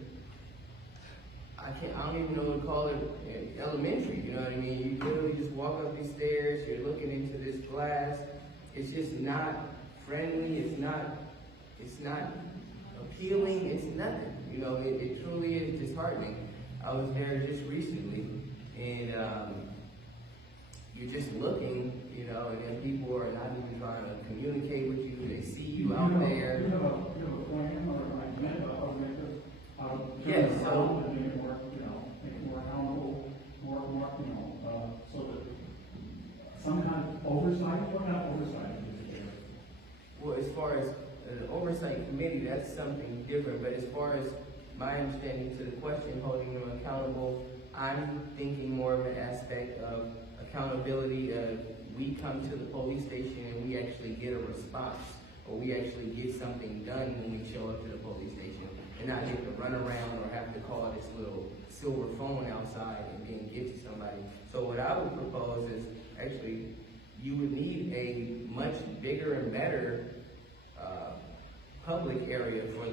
I don't even know what to call it, elementary, you know what I mean? You literally just walk up these stairs, you're looking into this glass. It's just not friendly, it's not appealing, it's nothing. You know, it truly is disheartening. I was there just recently, and you're just looking, you know, and then people are not even trying to communicate with you. They see you out there. You have a plan or an idea about how to make this, how to turn Yes, it so- around and make it more, you know, make it more accountable, more, you know, so that some kind of oversight, what kind of oversight is there? Well, as far as the oversight committee, that's something different, but as far as my understanding to the question, holding them accountable, I'm thinking more of an aspect of accountability of we come to the police station and we actually get a response, or we actually get something done when we show up to the police station, and not get to run around or have to call this little silver phone outside and then get to somebody. So what I would propose is actually you would need a much bigger and better public area for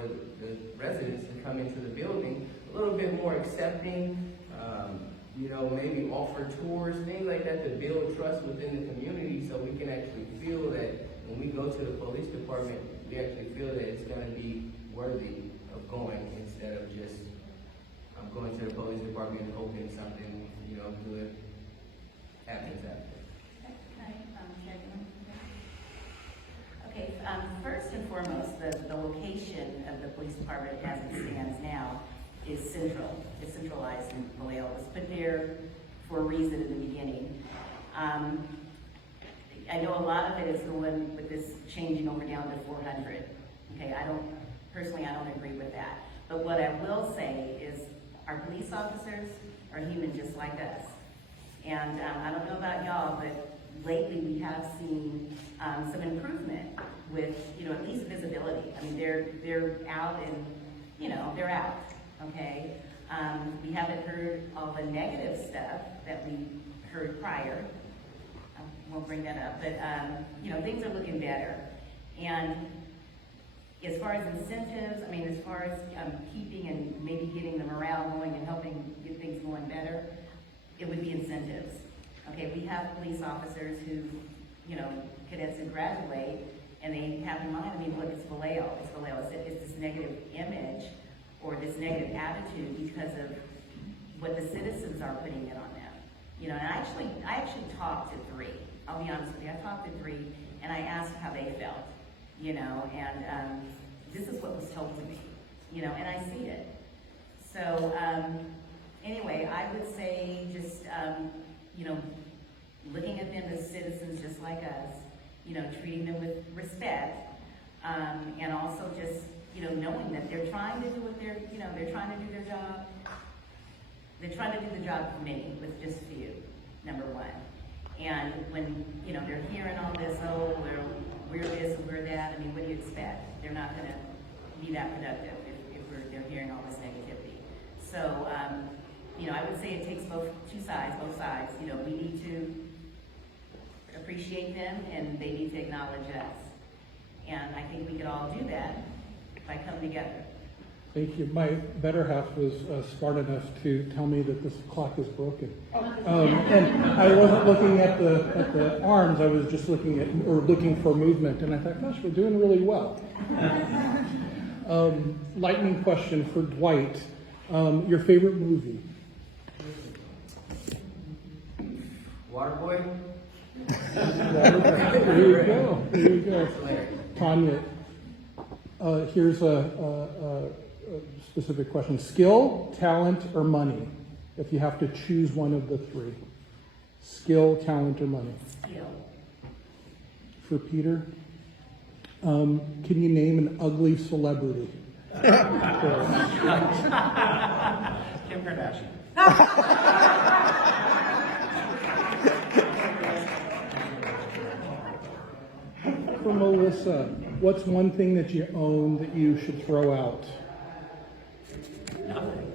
the residents to come into the building, a little bit more accepting, you know, maybe offer tours, things like that to build trust within the community so we can actually feel that when we go to the police department, we actually feel that it's going to be worthy of going instead of just going to the police department and hoping something, you know, good happens after. Okay, first and foremost, the location of the police department as it stands now is central. It's centralized in Vallejo. It was put there for a reason in the beginning. I know a lot of it is going with this changing over down to 400. Okay, personally, I don't agree with that. But what I will say is our police officers are human just like us. And I don't know about y'all, but lately we have seen some improvement with, you know, at least visibility. I mean, they're out and, you know, they're out, okay? We haven't heard all the negative stuff that we heard prior. I won't bring that up, but, you know, things are looking better. And as far as incentives, I mean, as far as keeping and maybe getting the morale going and helping get things going better, it would be incentives. Okay, we have police officers who, you know, cadets who graduate, and they have in mind, I mean, look, it's Vallejo. It's this negative image or this negative attitude because of what the citizens are putting in on them. You know, and I actually talked to 3. I'll be honest with you, I talked to 3, and I asked how they felt, you know, and this is what was told to me, you know, and I see it. So, anyway, I would say just, you know, looking at them as citizens just like us, you know, treating them with respect, and also just, you know, knowing that they're trying to do what they're trying to do their job. They're trying to do the job for many with just few, number one. And when, you know, they're hearing all this, oh, we're this and we're that, I mean, what do you expect? They're not gonna be that productive if they're hearing all this negativity. So, you know, I would say it takes both sides. You know, we need to appreciate them and they need to acknowledge us. And I think we could all do that by coming together. Thank you. My better half was smart enough to tell me that this clock is broken. And I wasn't looking at the arms, I was just looking for movement, and I thought, gosh, we're doing really well. Lightning question for Dwight. Your favorite movie? Waterboy? Here you go. Tanya, here's a specific question. Skill, talent, or money? If you have to choose one of the 3. Skill, talent, or money? Skill. For Peter, can you name an ugly celebrity? Kim Kardashian. For Melissa, what's one thing that you own that you should throw out? Nothing.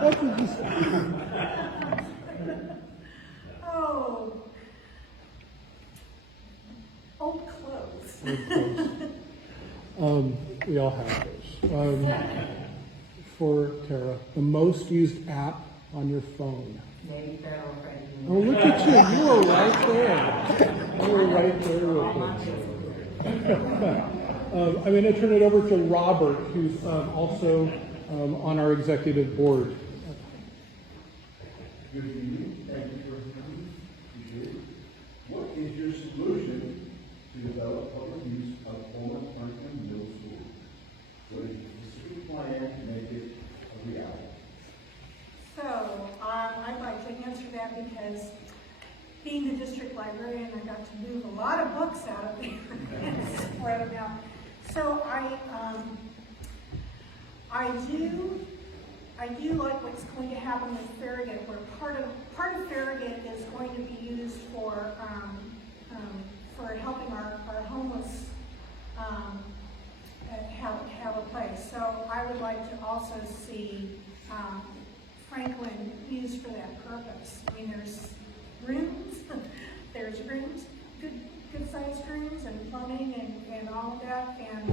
What did you say? Oh. Old clothes. We all have those. For Tara, the most used app on your phone. Maybe Federal Credit Union. Oh, look at you. You were right there. You were right there with it. I'm going to turn it over to Robert, who's also on our executive board. Good evening. Thank you for coming. Appreciate it. What is your solution to develop public use of former Franklin Middle School? What is your specific plan to make it a reality? So, I'd like to answer that because being the district librarian, I got to move a lot of books out of there and spread them out. So I do like what's going to happen with Farragut, where part of Farragut is going to be used for helping our homeless have a place. So I would like to also see Franklin used for that purpose. I mean, there's rooms, good sized rooms and plumbing and all of that, and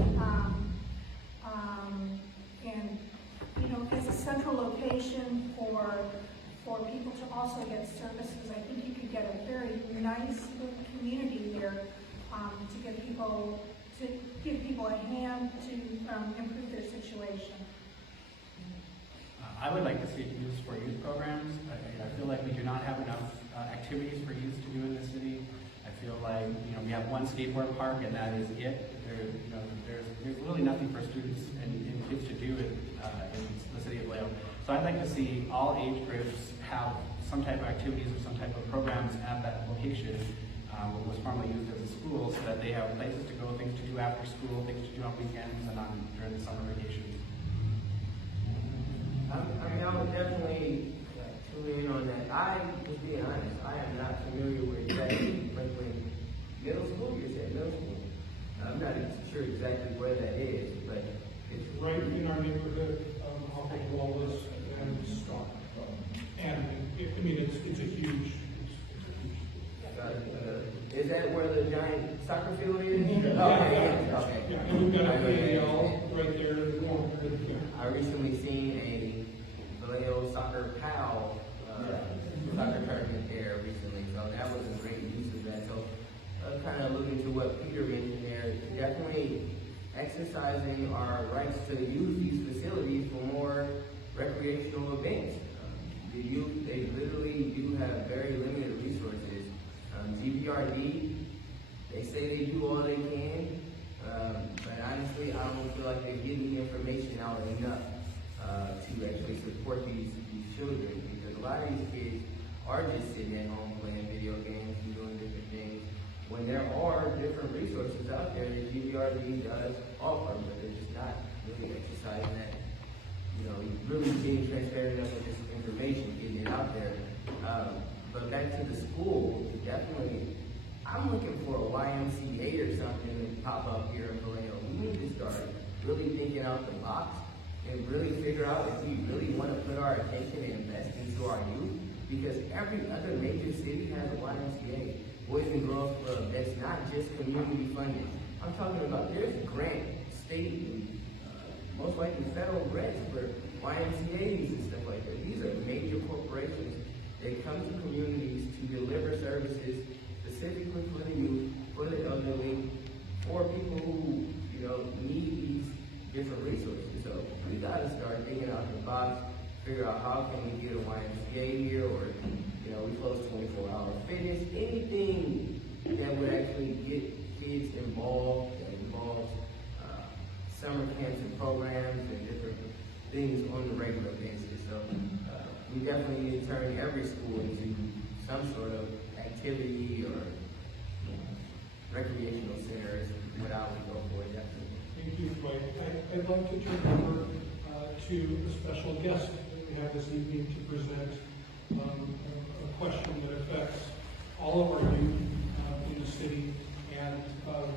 you know, as a central location for people to also get services. I think you could get a very nice little community there to give people a hand to improve their situation. I would like to see it used for youth programs. I feel like we do not have enough activities for youth to do in the city. I feel like, you know, we have one skateboard park and that is it. There's really nothing for students and kids to do in the city of Vallejo. So I'd like to see all age groups have some type of activities or some type of programs at that location, what was formerly used as a school, so that they have places to go, things to do after school, things to do on weekends and during the summer vacations. I mean, I would definitely tune in on that. To be honest, I am not familiar with exactly Franklin Middle School. You said middle school. I'm not sure exactly where that is, but It's right in our neighborhood, off of Wallace and Stark. And I mean, it's a huge. is that where the giant soccer field is? Yeah. Okay. Yeah, and we've got a PAL right there in the corner. I recently seen a Vallejo soccer PAL soccer tournament there recently, so that was a great use of that. So kind of looking to what Peter mentioned there, definitely exercising our rights to use these facilities for more recreational events. The youth, they literally do have very limited resources. GBRD, they say they do all they can, but honestly, I don't feel like they're getting the information out enough to actually support these children, because a lot of these kids are just sitting at home playing video games and doing different things, when there are different resources out there that GBRD does offer, but they're just not really exercising that, you know, really being transparent enough with this information, getting it out there. But back to the school, definitely, I'm looking for a YMCA or something to pop up here in Vallejo. We need to start really thinking out the box and really figure out if we really want to put our attention and invest into our youth, because every other major city has a YMCA, Boys and Girls Club, that's not just community funded. I'm talking about there's grant, state, and most likely federal grants for YMCAs and stuff like that. These are major corporations. They come to communities to deliver services specifically for the youth, for the elderly, for people who, you know, need these different resources. So we gotta start thinking out the box, figure out how can we get a YMCA here, or, you know, we close 24-hour fitness, anything that would actually get kids involved, that involves summer camps and programs and different things on the regular basis. So we definitely need to turn every school into some sort of activity or recreational centers. What I would go for, definitely. Thank you, Dwight. I'd like to turn over to a special guest that we have this evening to present a question that affects all of our youth in the city, and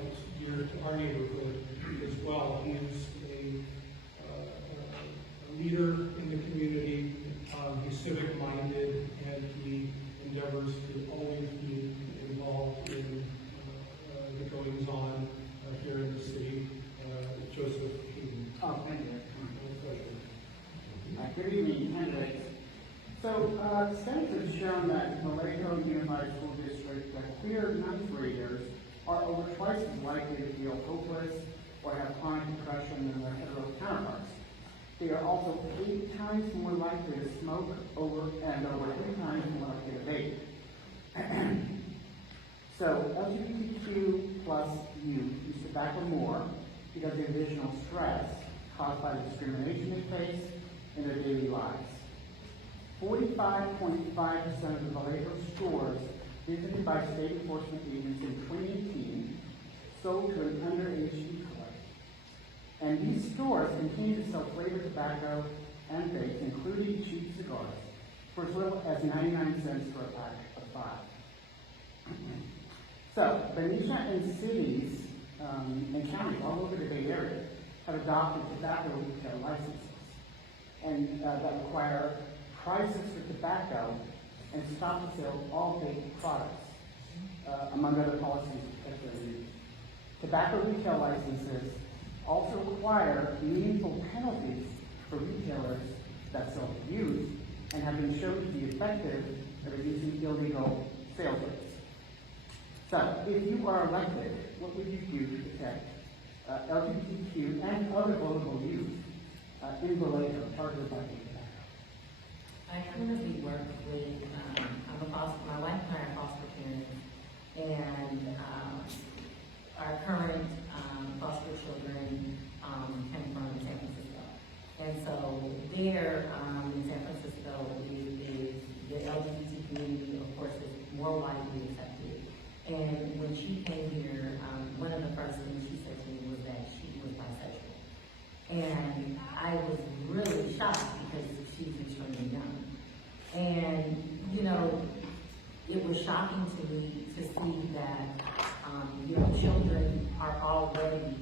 it's dear to our neighborhood as well. He is a leader in the community. He's civic-minded, and he endeavors to always be involved in the goings-on here in the city. Joseph Keaton. Oh, thank you. Good evening, candidates. So, studies have shown that Vallejo Unified School District, that queer ninth graders are over twice as likely to feel hopeless or have chronic depression than their hetero counterparts. They are also 8 times more likely to smoke over 3 times more likely to vape. So LGBTQ plus youth use tobacco more because of the additional stress caused by the discrimination they face in their daily lives. 45.5% of the Vallejo stores visited by state enforcement agents in 2018 sold to an underage youth collector. And these stores continue to sell flavored tobacco and vapes, including cheap cigars, for as little as 99 cents for a pack of 5. So, Benicia and cities and counties all over the Bay Area have adopted tobacco retail licenses and that require prices for tobacco and stop the sale of all vape products, among other policies to protect their youth. Tobacco retail licenses also require meaningful penalties for retailers that sell to youth and have been shown to be effective at reducing illegal sales rates. So, if you are elected, what would you do to protect LGBTQ and other vulnerable youth in Vallejo targeted by big tobacco? I currently work with, my wife and I are foster parents, and our current foster children came from San Francisco. And so there in San Francisco, the LGBT community, of course, is more widely accepted. And when she came here, one of the first things she said to me was that she was bisexual. And I was really shocked because she's extremely young. And, you know, it was shocking to me to see that, children are already,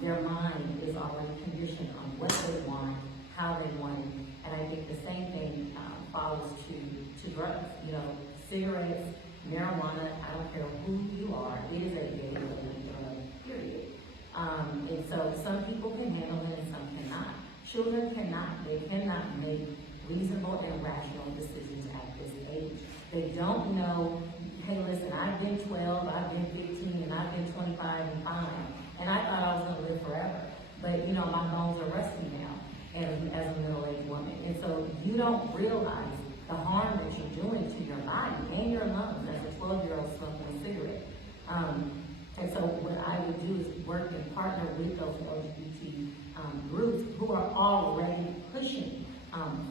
their mind is already conditioned on what they want, how they want it. And I think the same thing follows to drugs. You know, cigarettes, marijuana, I don't care who you are, it is a gateway drug, period. And so some people can handle it and some cannot. Children cannot. They cannot make reasonable and rational decisions at this age. They don't know, hey, listen, I've been 12, I've been 15, and I've been 25 and fine. And I thought I was going to live forever. But, you know, my bones are rusty now as a middle-aged woman. And so you don't realize the harm that you're doing to your body and your lungs as a 12-year-old smoking a cigarette. And so what I would do is work and partner with those LGBT groups who are already pushing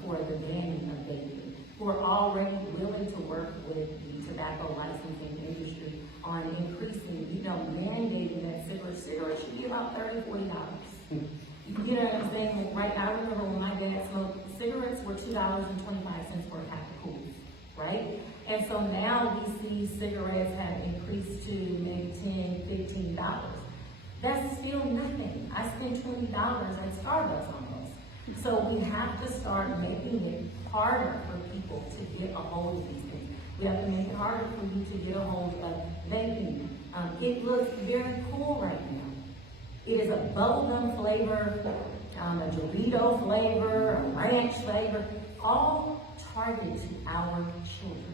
for the banning of vaping, who are already willing to work with the tobacco licensing industry on increasing, mandating that cigarettes should be about $30, $40. You know what I'm saying? Right, I remember when my dad smoked, cigarettes were $2.25 for a pack of cools, right? And so now we see cigarettes have increased to maybe $10, $15. That's still nothing. I spend $20 at Starbucks almost. So we have to start making it harder for people to get a hold of these things. We have to make it harder for you to get a hold of vaping. It looks very cool right now. It is a bubblegum flavor, a Dorito flavor, a ranch flavor, all targeted to our children.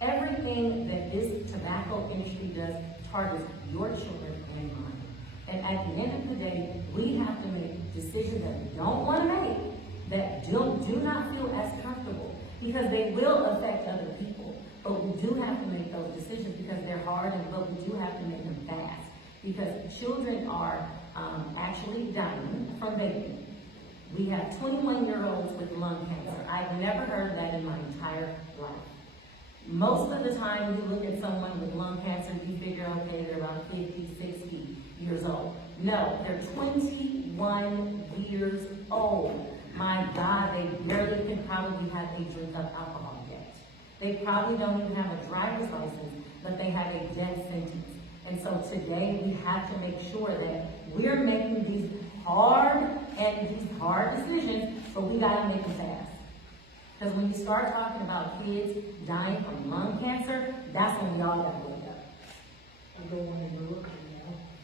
Everything that this tobacco industry does targets your children and mine. And at the end of the day, we have to make decisions that we don't want to make, that do not feel as comfortable, because they will affect other people. But we do have to make those decisions because they're hard, but we do have to make them fast. Because children are actually dying from vaping. We have 21-year-olds with lung cancer. I've never heard that in my entire life. Most of the time you look at someone with lung cancer, you figure, okay, they're about 50, 60 years old. No, they're 21 years old. My God, they barely can probably have a drink of alcohol yet. They probably don't even have a driver's license, but they have a death sentence. And so today we have to make sure that we're making these hard decisions, but we gotta make them fast. Because when you start talking about kids dying from lung cancer, that's when we all gotta wake up. I don't want to look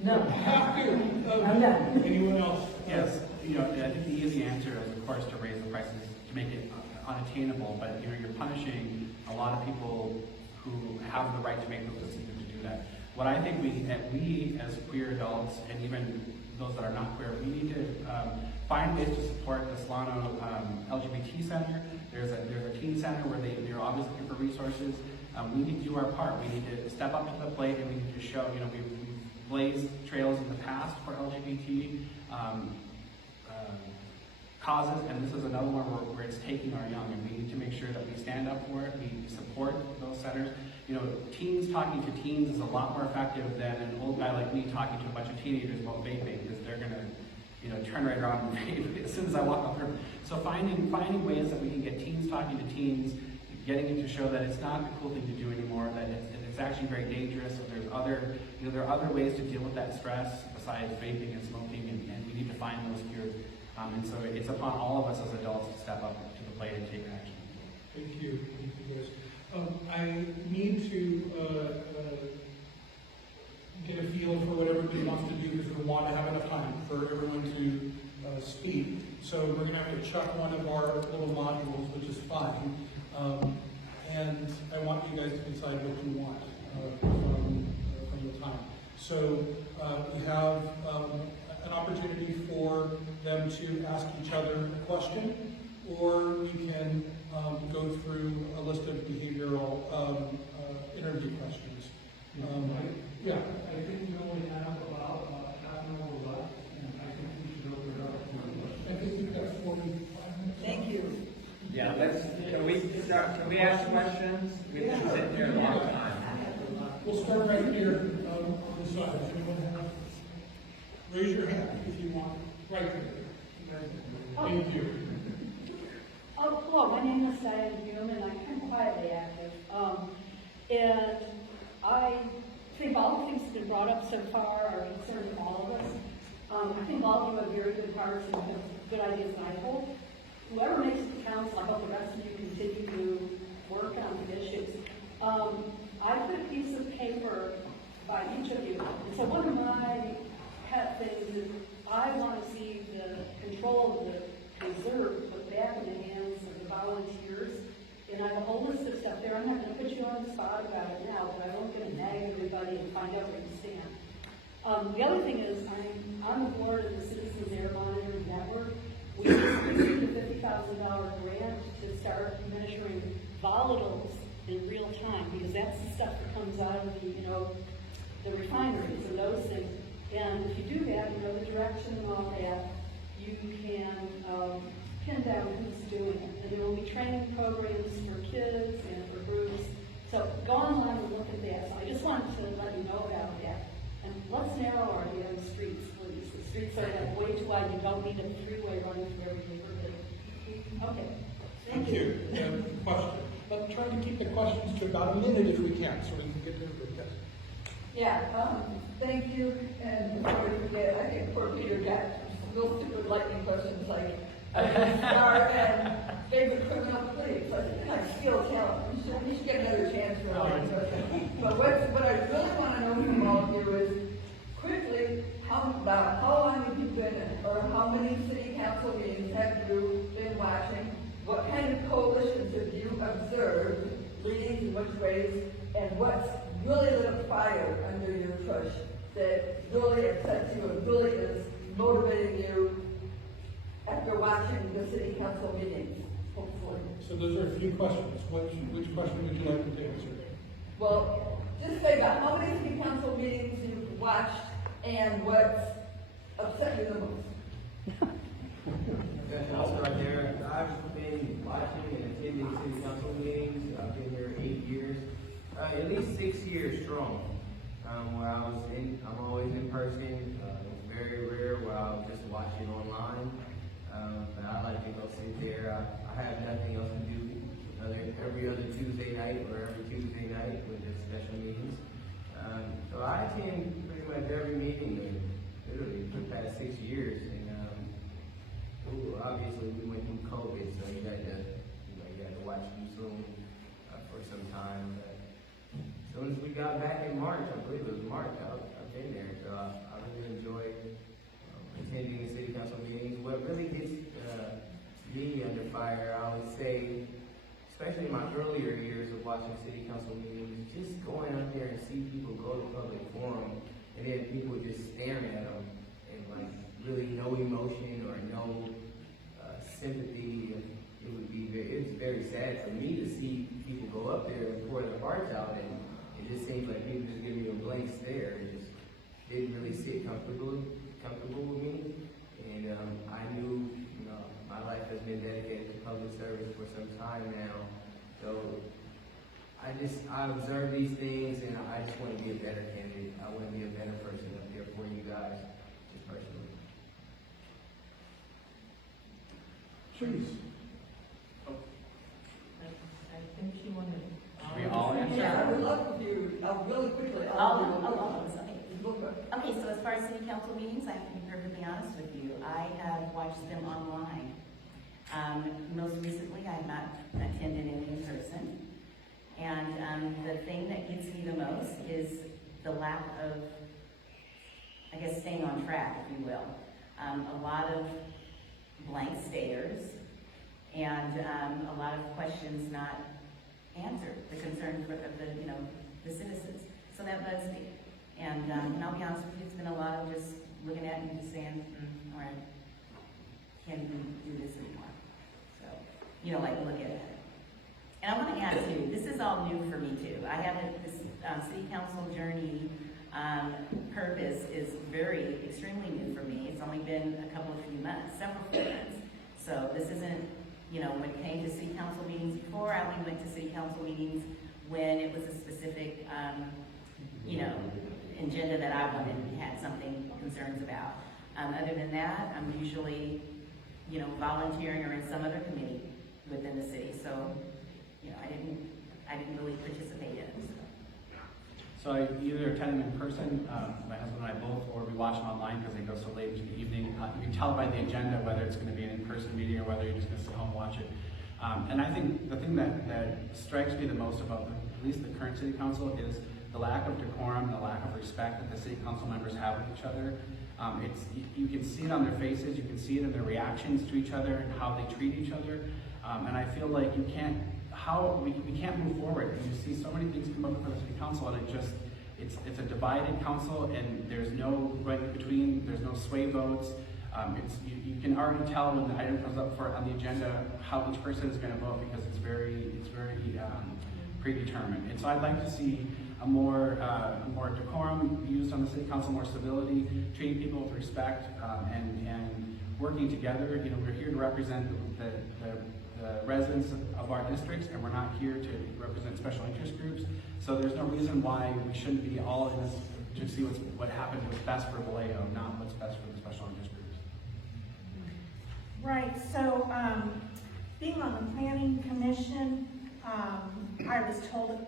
No. I'm done. Anyone else? Yes, I think the easy answer is, of course, to raise the prices to make it unattainable, but you're punishing a lot of people who have the right to make those decisions to do that. what I think we as queer adults, and even those that are not queer, we need to find ways to support the Solano LGBT Center. There's a teen center where they're always looking for resources. We need to do our part. We need to step up to the plate, and we need to show, we've blazed trails in the past for LGBT causes, and this is another one where it's taking our young, and we need to make sure that we stand up for it, we support those centers. Teens talking to teens is a lot more effective than an old guy like me talking to a bunch of teenagers about vaping, because they're gonna, turn right around and vape as soon as I walk up there. So finding ways that we can get teens talking to teens, getting them to show that it's not a cool thing to do anymore, that it's actually very dangerous. So there are other ways to deal with that stress besides vaping and smoking, and we need to find those cures. And so it's upon all of us as adults to step up to the plate and take action. Thank you guys. I need to get a feel for what everybody wants to do, because we want to have enough time for everyone to speak. So we're going to have to chuck one of our little modules, which is fine. And I want you guys to decide what you want from the time. So we have an opportunity for them to ask each other a question, or we can go through a list of behavioral interview questions. Yeah. I think we only have about half an hour left, and I think we should open it up to I think we've got 45 minutes. Thank you. Yeah, can we ask questions? We've been sitting here a long time. We'll start right here on the side. Does anyone have? Raise your hand if you want. Right there. Thank you. Oh, hello, my name is Diane Hume, and I'm quietly active. And I think all the things that have been brought up so far are concerning all of us. I think all of you have very good hearts and have good ideas, and I hope whoever makes it to council, I hope the rest of you continue to work on the issues. I put a piece of paper by each of you, and so one of my pet things is I want to see the control of the reserve put back in the hands of the volunteers. And I have a whole list of stuff there. I'm not going to put you on the spot about it now, but I won't get to nag everybody and find out where you stand. The other thing is, I'm on the board of the Citizens Air Monitoring Network. We received a $50,000 grant to start measuring volatiles in real time, because that's the stuff that comes out of the refineries and those things. And if you do that, the direction and all that, you can pin down who's doing it. And there will be training programs for kids and for groups. So go online and look at that. So I just wanted to let you know about that. And let's narrow our damn streets, please. The streets are like way too wide. You don't need a freeway running through every neighborhood. Okay. Thank you. Question. But try to keep the questions to about a minute if we can, so we can get to everybody. Yes. Yeah, thank you. And before we forget, I think poor Peter got real stupid lightning questions like star and favorite criminal plea. So I think I skill talent. We should get another chance for all these questions. But what I really want to know from all of you is quickly how long have you been in, or how many city council meetings have you been watching? What kind of coalitions have you observed, leading in which ways, and what's really lit a fire under your push that really upsets you and really is motivating you after watching the city council meetings, hopefully? So those are a few questions. Which question would you like to answer? Well, just say about how many city council meetings you've watched and what's upset you the most. Okay, I'll start there. I've been watching and attending city council meetings. I've been here 8 years, at least 6 years strong. Where I'm always in person. It's very rare where I'm just watching online. But I like to go sit there. I have nothing else to do every other Tuesday night or every Tuesday night with the special meetings. So I attend pretty much every meeting literally for the past 6 years. And obviously we went through COVID, so you had to watch Zoom for some time. But as soon as we got back in March, I believe it was March, I've been there. So I really enjoy attending the city council meetings. What really gets me under fire, I would say, especially in my earlier years of watching city council meetings, just going up there and see people go to public forum, and then people just staring at them, and like really no emotion or no sympathy. It would be it's very sad for me to see people go up there and pour their hearts out, and it just seems like people just give me a blank stare. It just didn't really sit comfortable with me, and I knew, you know, my life has been dedicated to public service for some time now, so I observe these things, and I just want to be a better candidate. I want to be a better person up there for you guys, just personally. Please. I think she wanted. Should we all answer? Yeah, I would love for you, really quickly. Okay, so as far as city council meetings, I have to be perfectly honest with you. I have watched them online. Most recently, I have not attended any in person. And the thing that gets me the most is the lack of, I guess, staying on track, if you will. A lot of blank stares and a lot of questions not answered, the concern for the citizens. So that bugs me. And I'll be honest with you, it's been a lot of just looking at it and just saying, all right, can we do this anymore? So, like look at it. And I want to add too, this is all new for me too. I haven't, this city council journey purpose is extremely new for me. It's only been several few months. So this isn't, when it came to city council meetings before, I only went to city council meetings when it was a specific, agenda that I wanted and had something concerns about. Other than that, I'm usually, volunteering or in some other committee within the city. So, I didn't really participate in it. So I either attend them in person, my husband and I both, or we watch them online because they go so late into the evening. You can tell by the agenda whether it's going to be an in-person meeting or whether you're just going to sit home and watch it. And I think the thing that strikes me the most about at least the current city council is the lack of decorum, the lack of respect that the city council members have with each other. You can see it on their faces, you can see it in their reactions to each other and how they treat each other. And I feel like we can't move forward. And you see so many things come up before the city council, and it's a divided council, and there's no right in between. There's no sway votes. You can already tell when the item comes up on the agenda how each person is going to vote because it's very predetermined. And so I'd like to see a more decorum used on the city council, more civility, treating people with respect, and working together. We're here to represent the residents of our districts, and we're not here to represent special interest groups. So there's no reason why we shouldn't be all in this to see what happens, what's best for Vallejo, not what's best for the special interest groups. Right, so being on the planning commission, I was told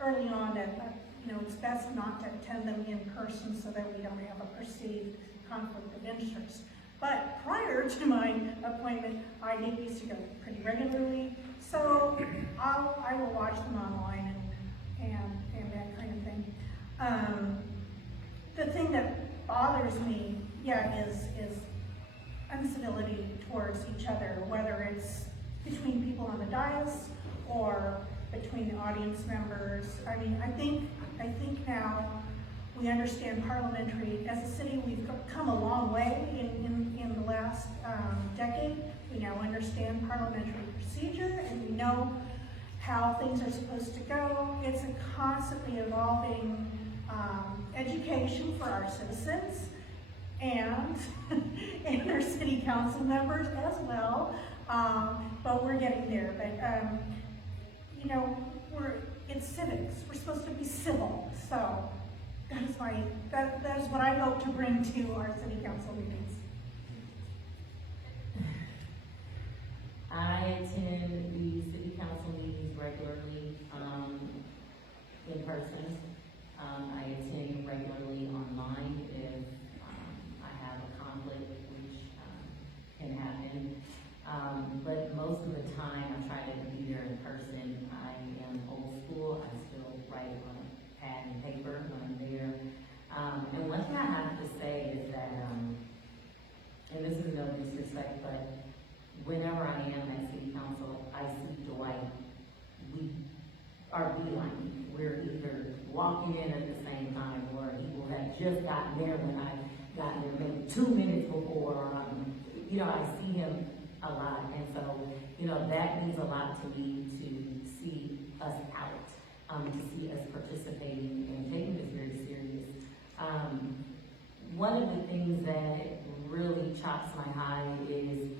early on that it's best not to attend them in person so that we don't have a perceived conflict of interest. But prior to my appointment, I used to go pretty regularly, so I will watch them online and that kind of thing. The thing that bothers me, is uncivility towards each other, whether it's between people on the dais or between the audience members. I mean, I think now we understand parliamentary, as a city, we've come a long way in the last decade. We now understand parliamentary procedure, and we know how things are supposed to go. It's a constantly evolving education for our citizens and our city council members as well. But we're getting there. But it's civics. We're supposed to be civil. So that is what I hope to bring to our city council meetings. I attend the city council meetings regularly in person. I attend regularly online if I have a conflict, which can happen. But most of the time, I try to be there in person. I am old school. I still write on a pad and paper when I'm there. And one thing I have to say is that, and this is no disrespect, but whenever I am at city council, I see Dwight are beeline. We're either walking in at the same time, or he will have just gotten there when I got there, maybe 2 minutes before. You know, I see him a lot, and so, you know, that means a lot to me to see us out, to see us participating and taking this very serious. One of the things that really chops my hide is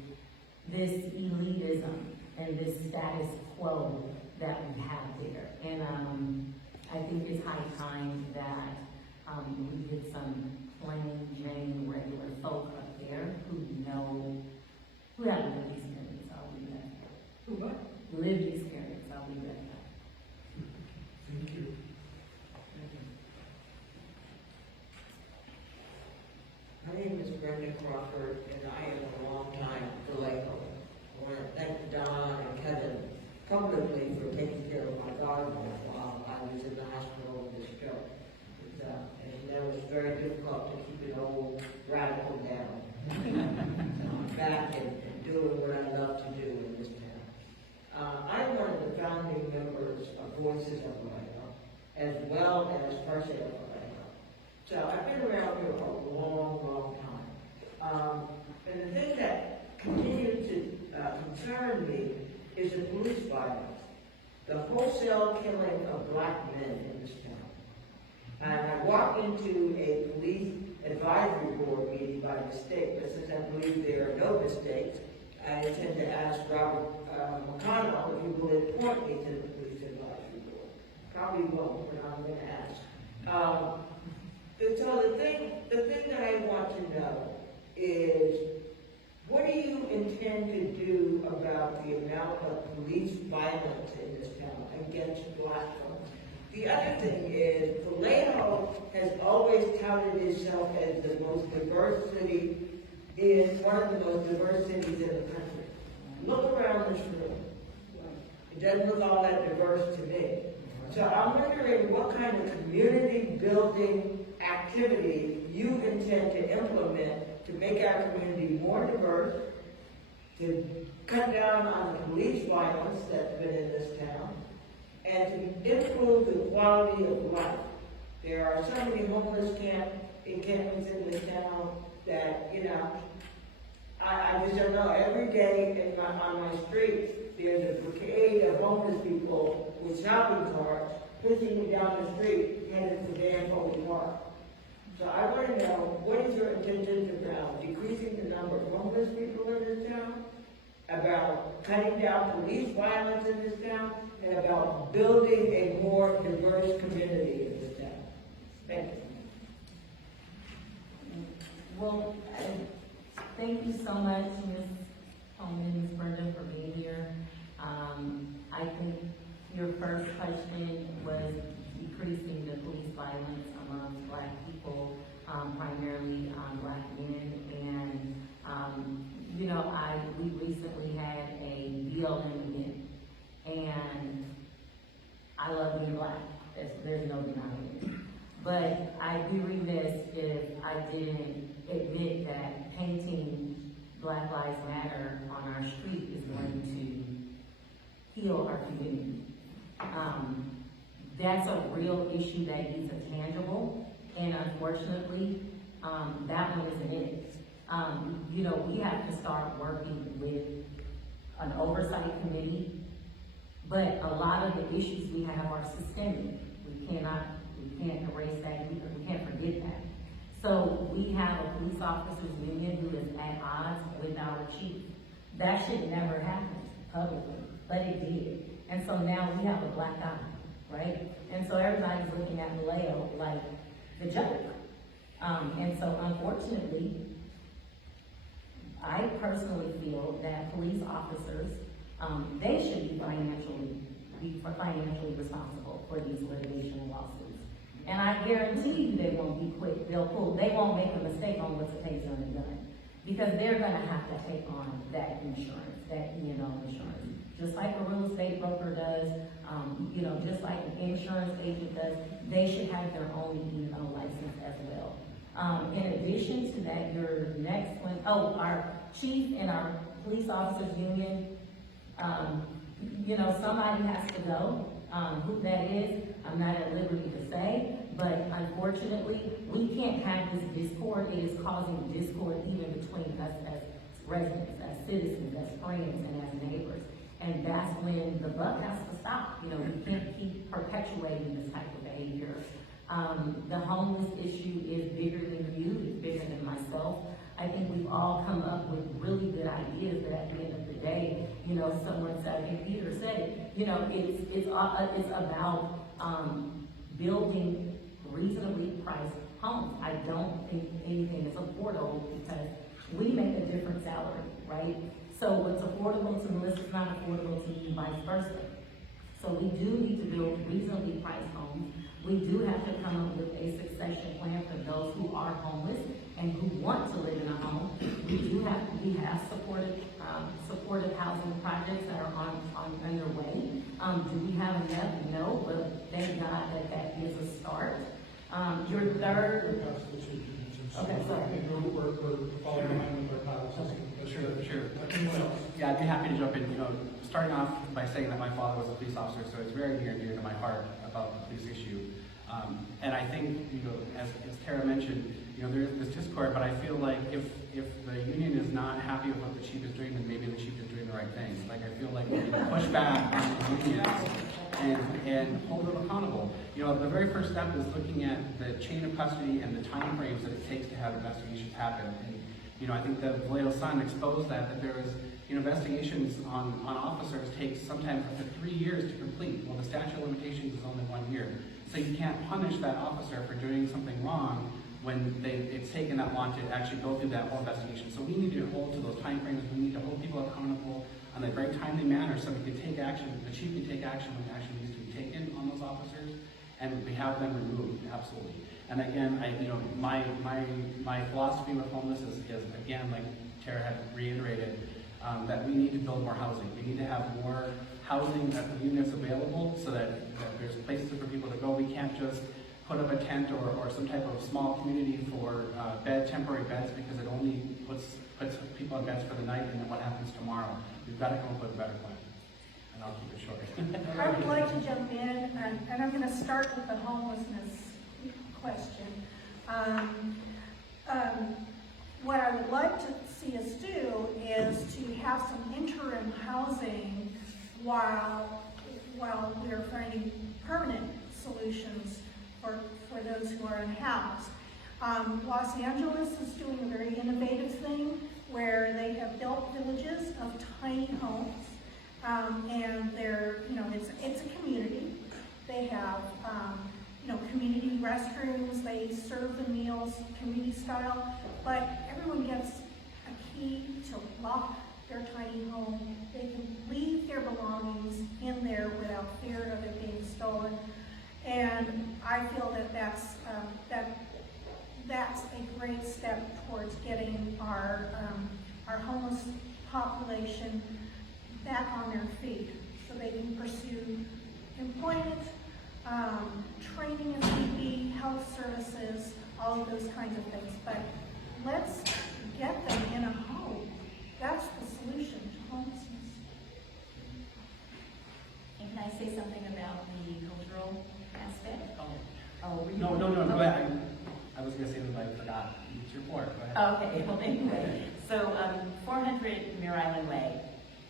this elitism and this status quo that we have there. And I think it's high time that we get some plain Jane regular folk up there who have lived experience. I'll leave that. Who what? Lived experience. I'll leave that. Thank you. My name is Brenda Crawford, and I am a long-time Vallejo. I want to thank Don and Kevin publicly for taking care of my garden while I was in the hospital with this stroke. As you know, it's very difficult to keep an old radical down. So I'm back and doing what I love to do in this town. I'm one of the founding members of Voices of Vallejo, as well as First Aid of Vallejo. So I've been around here for a long, long time. And the thing that continues to concern me is the police violence, the wholesale killing of black men in this town. And I walked into a police advisory board meeting by mistake, but since I believe there are no mistakes, I intend to ask Robert McConnell if he will appoint me to the police advisory board. Probably won't, but I'm going to ask. So the thing that I want to know is, what do you intend to do about the amount of police violence in this town against black folks? The other thing is, Vallejo has always touted itself as the most diverse city, one of the most diverse cities in the country. Look around this room. It doesn't look all that diverse to me. So I'm wondering what kind of community building activity you intend to implement to make our community more diverse, to cut down on the police violence that's been in this town, and to improve the quality of life. There are so many homeless encampments in this town that, you know, I just don't know. Every day on my street, there's a brigade of homeless people with shopping carts pushing down the street headed for Vallejo Park. So I want to know, what is your intention about decreasing the number of homeless people in this town, about cutting down police violence in this town, and about building a more diverse community in this town? Thank you. Well, thank you so much, Ms. Bowman, Ms. Brenda, for being here. I think your first question was decreasing the police violence among black people, primarily black men. And, you know, we recently had a BLM event, and I love being black. There's no denying it. But I'd be remiss if I didn't admit that painting Black Lives Matter on our street is going to heal our community. That's a real issue that needs a tangible, and unfortunately, that one isn't it. You know, we have to start working with an oversight committee, but a lot of the issues we have are systemic. We can't erase that either. We can't forget that. So we have a police officers union who is at odds with our chief. That should never happen publicly, but it did. And so now we have a black eye, right? And so everybody's looking at Vallejo like the joke. And so unfortunately, I personally feel that police officers, they should be financially responsible for these litigation lawsuits. And I guarantee you they won't be quick. They won't make a mistake on what's a taser and a gun, because they're gonna have to take on that insurance, that E&O insurance. Just like a real estate broker does, you know, just like an insurance agent does, they should have their own E&O license as well. In addition to that, your next one, our chief and our police officers union, you know, somebody has to go. Who that is, I'm not at liberty to say, but unfortunately, we can't have this discord. It is causing discord even between us as residents, as citizens, as friends, and as neighbors. And that's when the buck has to stop. You know, we can't keep perpetuating this type of behavior. The homeless issue is bigger than you, it's bigger than myself. I think we've all come up with really good ideas, but at the end of the day, you know, someone said, and Peter said it, you know, it's about building reasonably priced homes. I don't think anything is affordable because we make a different salary, right? So what's affordable to Melissa is not affordable to you, vice versa. So we do need to build reasonably priced homes. We do have to come up with a succession plan for those who are homeless and who want to live in a home. We have supportive housing projects that are underway. Do we have enough? No, but thank God that is a start. Your third. Okay, sorry. We're following behind with our title. Sure. Yeah, I'd be happy to jump in. You know, starting off by saying that my father was a police officer, so it's very near and dear to my heart about the police issue. And I think, you know, as Tara mentioned, you know, there's this discord, but I feel like if the union is not happy with what the chief is doing, then maybe the chief is doing the right thing. Like, I feel like we need to push back on the unions and hold them accountable. You know, the very first step is looking at the chain of custody and the time frames that it takes to have investigations happen. And, you know, I think the Vallejo Sun exposed that there is, you know, investigations on officers take sometimes up to 3 years to complete. Well, the statute of limitations is only 1 year. So you can't punish that officer for doing something wrong when it's taken that long to actually go through that whole investigation. So we need to hold to those time frames. We need to hold people accountable in a very timely manner so we can take action. The chief can take action when action needs to be taken on those officers, and we have them removed, absolutely. And again, my philosophy with homeless is again, like Tara had reiterated, that we need to build more housing. We need to have more housing at the units available so that there's places for people to go. We can't just put up a tent or some type of small community for temporary beds, because it only puts people in beds for the night, and then what happens tomorrow? We've got to come up with a better plan. And I'll keep it short. I would like to jump in, and I'm going to start with the homelessness question. What I would like to see us do is to have some interim housing while we're finding permanent solutions for those who are unhoused. Los Angeles is doing a very innovative thing where they have built villages of tiny homes, and they're, you know, it's a community. They have, you know, community restrooms. They serve the meals community style, but everyone gets a key to lock their tiny home. They can leave their belongings in there without fear of it being stolen. And I feel that that's a great step towards getting our homeless population back on their feet so they can pursue employment, training if need be, health services, all of those kinds of things. But let's get them in a home. That's the solution to homelessness. And can I say something about the cultural aspect? Oh, no, go ahead. I was going to say that I forgot. It's your floor. Go ahead. Okay, well, anyway. So 400 Muir Island Way,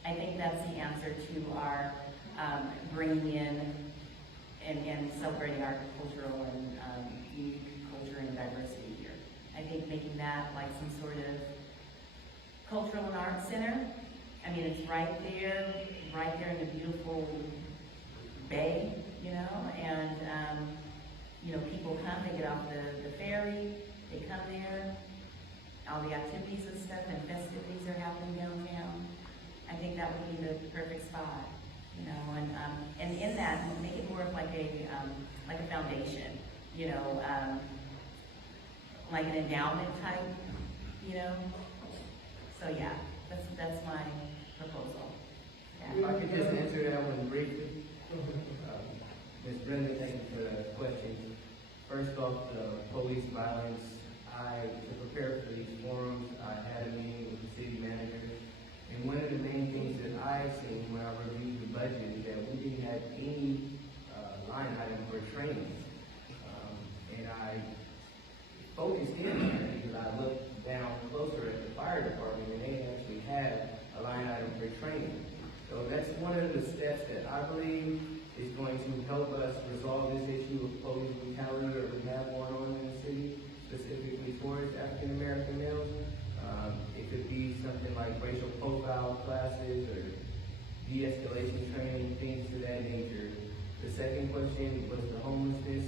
I think that's the answer to our bringing in and celebrating our cultural and unique culture and diversity here. I think making that like some sort of cultural and art center. I mean, it's right there in the beautiful bay, you know, and you know, people come, they get off the ferry, they come there, all the activities and stuff and festivities are happening downtown. I think that would be the perfect spot, you know, and in that, make it more of like a foundation, you know, like an endowment type, you know. So yeah, that's my proposal. Yeah. If I could just answer that one briefly. Ms. Brenda, thank you for the question. First off, the police violence. To prepare for these forums, I had a meeting with the city manager, and one of the main things that I've seen when I reviewed the budget that we didn't have any line item for training. And I focused in on it because I looked down closer at the fire department and they actually have a line item for training. So that's one of the steps that I believe is going to help us resolve this issue of police brutality that we have going on in the city, specifically towards African American males. It could be something like racial profile classes or de-escalation training, things to that nature. The second question was the homelessness.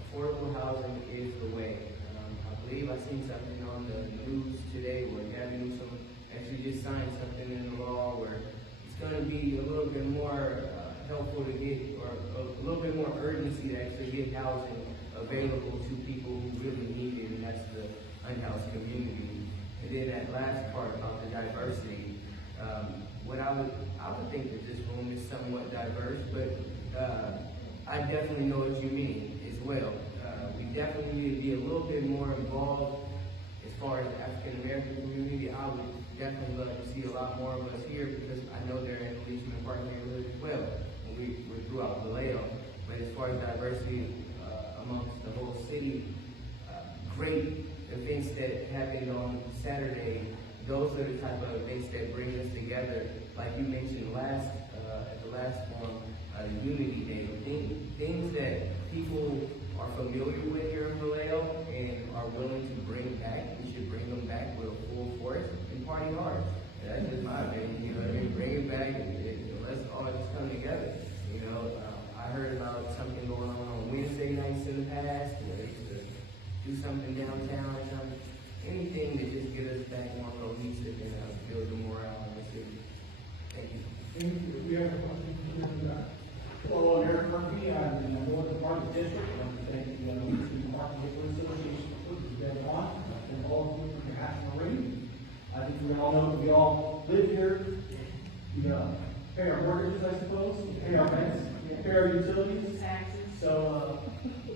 Affordable housing is the way. I believe I seen something on the news today where Gavin Newsom actually just signed something in the law where it's going to be a little bit more helpful to get, or a little bit more urgency to actually get housing available to people who really need it, and that's the unhoused community. And then that last part about the diversity, what I would think that this room is somewhat diverse, but I definitely know what you mean as well. We definitely need to be a little bit more involved as far as the African American community. I would definitely love to see a lot more of us here because I know they're in the Leachman Park neighborhood as well. We're throughout Vallejo. But as far as diversity amongst the whole city, great events that happened on Saturday, those are the type of events that bring us together. Like you mentioned at the last forum, Unity Day, things that people are familiar with here in Vallejo and are willing to bring back. We should bring them back with full force and party hard. And that's just my opinion, you know what I mean? Bring it back and let's all just come together. You know, I heard about something going on Wednesday nights in the past, they used to do something downtown or something. Anything to just get us back more cohesive and build the morale in the city. Thank you. Thank you. We have a question. Hello, I'm Eric Murphy. I'm in the Northern Part of the District. I want to thank the Leachman Park Neighborhood Association for putting this event on. And all of you for your hats and ring. I think we all know that we all live here. We pay our mortgages, I suppose. We pay our rents. We pay our utilities. Taxes. So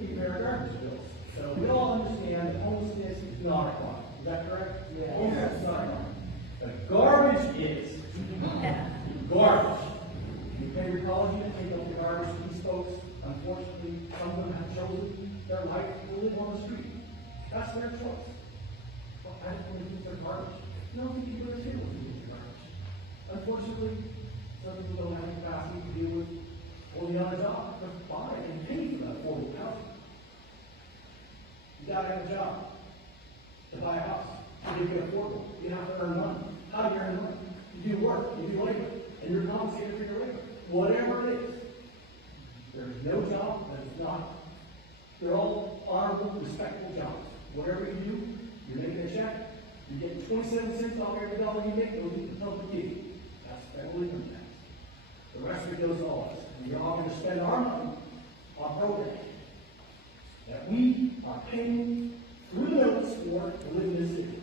we pay our garbage bills. So we all understand that homelessness is not a crime. Is that correct? Yeah. Homelessness is not a crime. But garbage is. Garbage. You pay your college unit, take up the garbage. These folks, unfortunately, some of them have chosen their life to live on the street. That's their choice. Well, I just want to use their garbage. No, I think you do understand what to do with your garbage. Unfortunately, some people don't have the capacity to deal with holding on a job to buy and pay for that affordable housing. You gotta have a job to buy a house, to make it affordable. You have to earn money. How do you earn money? You do work, you do labor, and you're compensated for your labor. Whatever it is. There is no job that is not. They're all honorable, respectable jobs. Whatever you do, you're making a check, you're getting 27 cents off every dollar you make, goes to the public give. That's federal income tax. The rest of it goes to all of us. And we're all going to spend our money on programs that we are paying through the notes for to live in this city.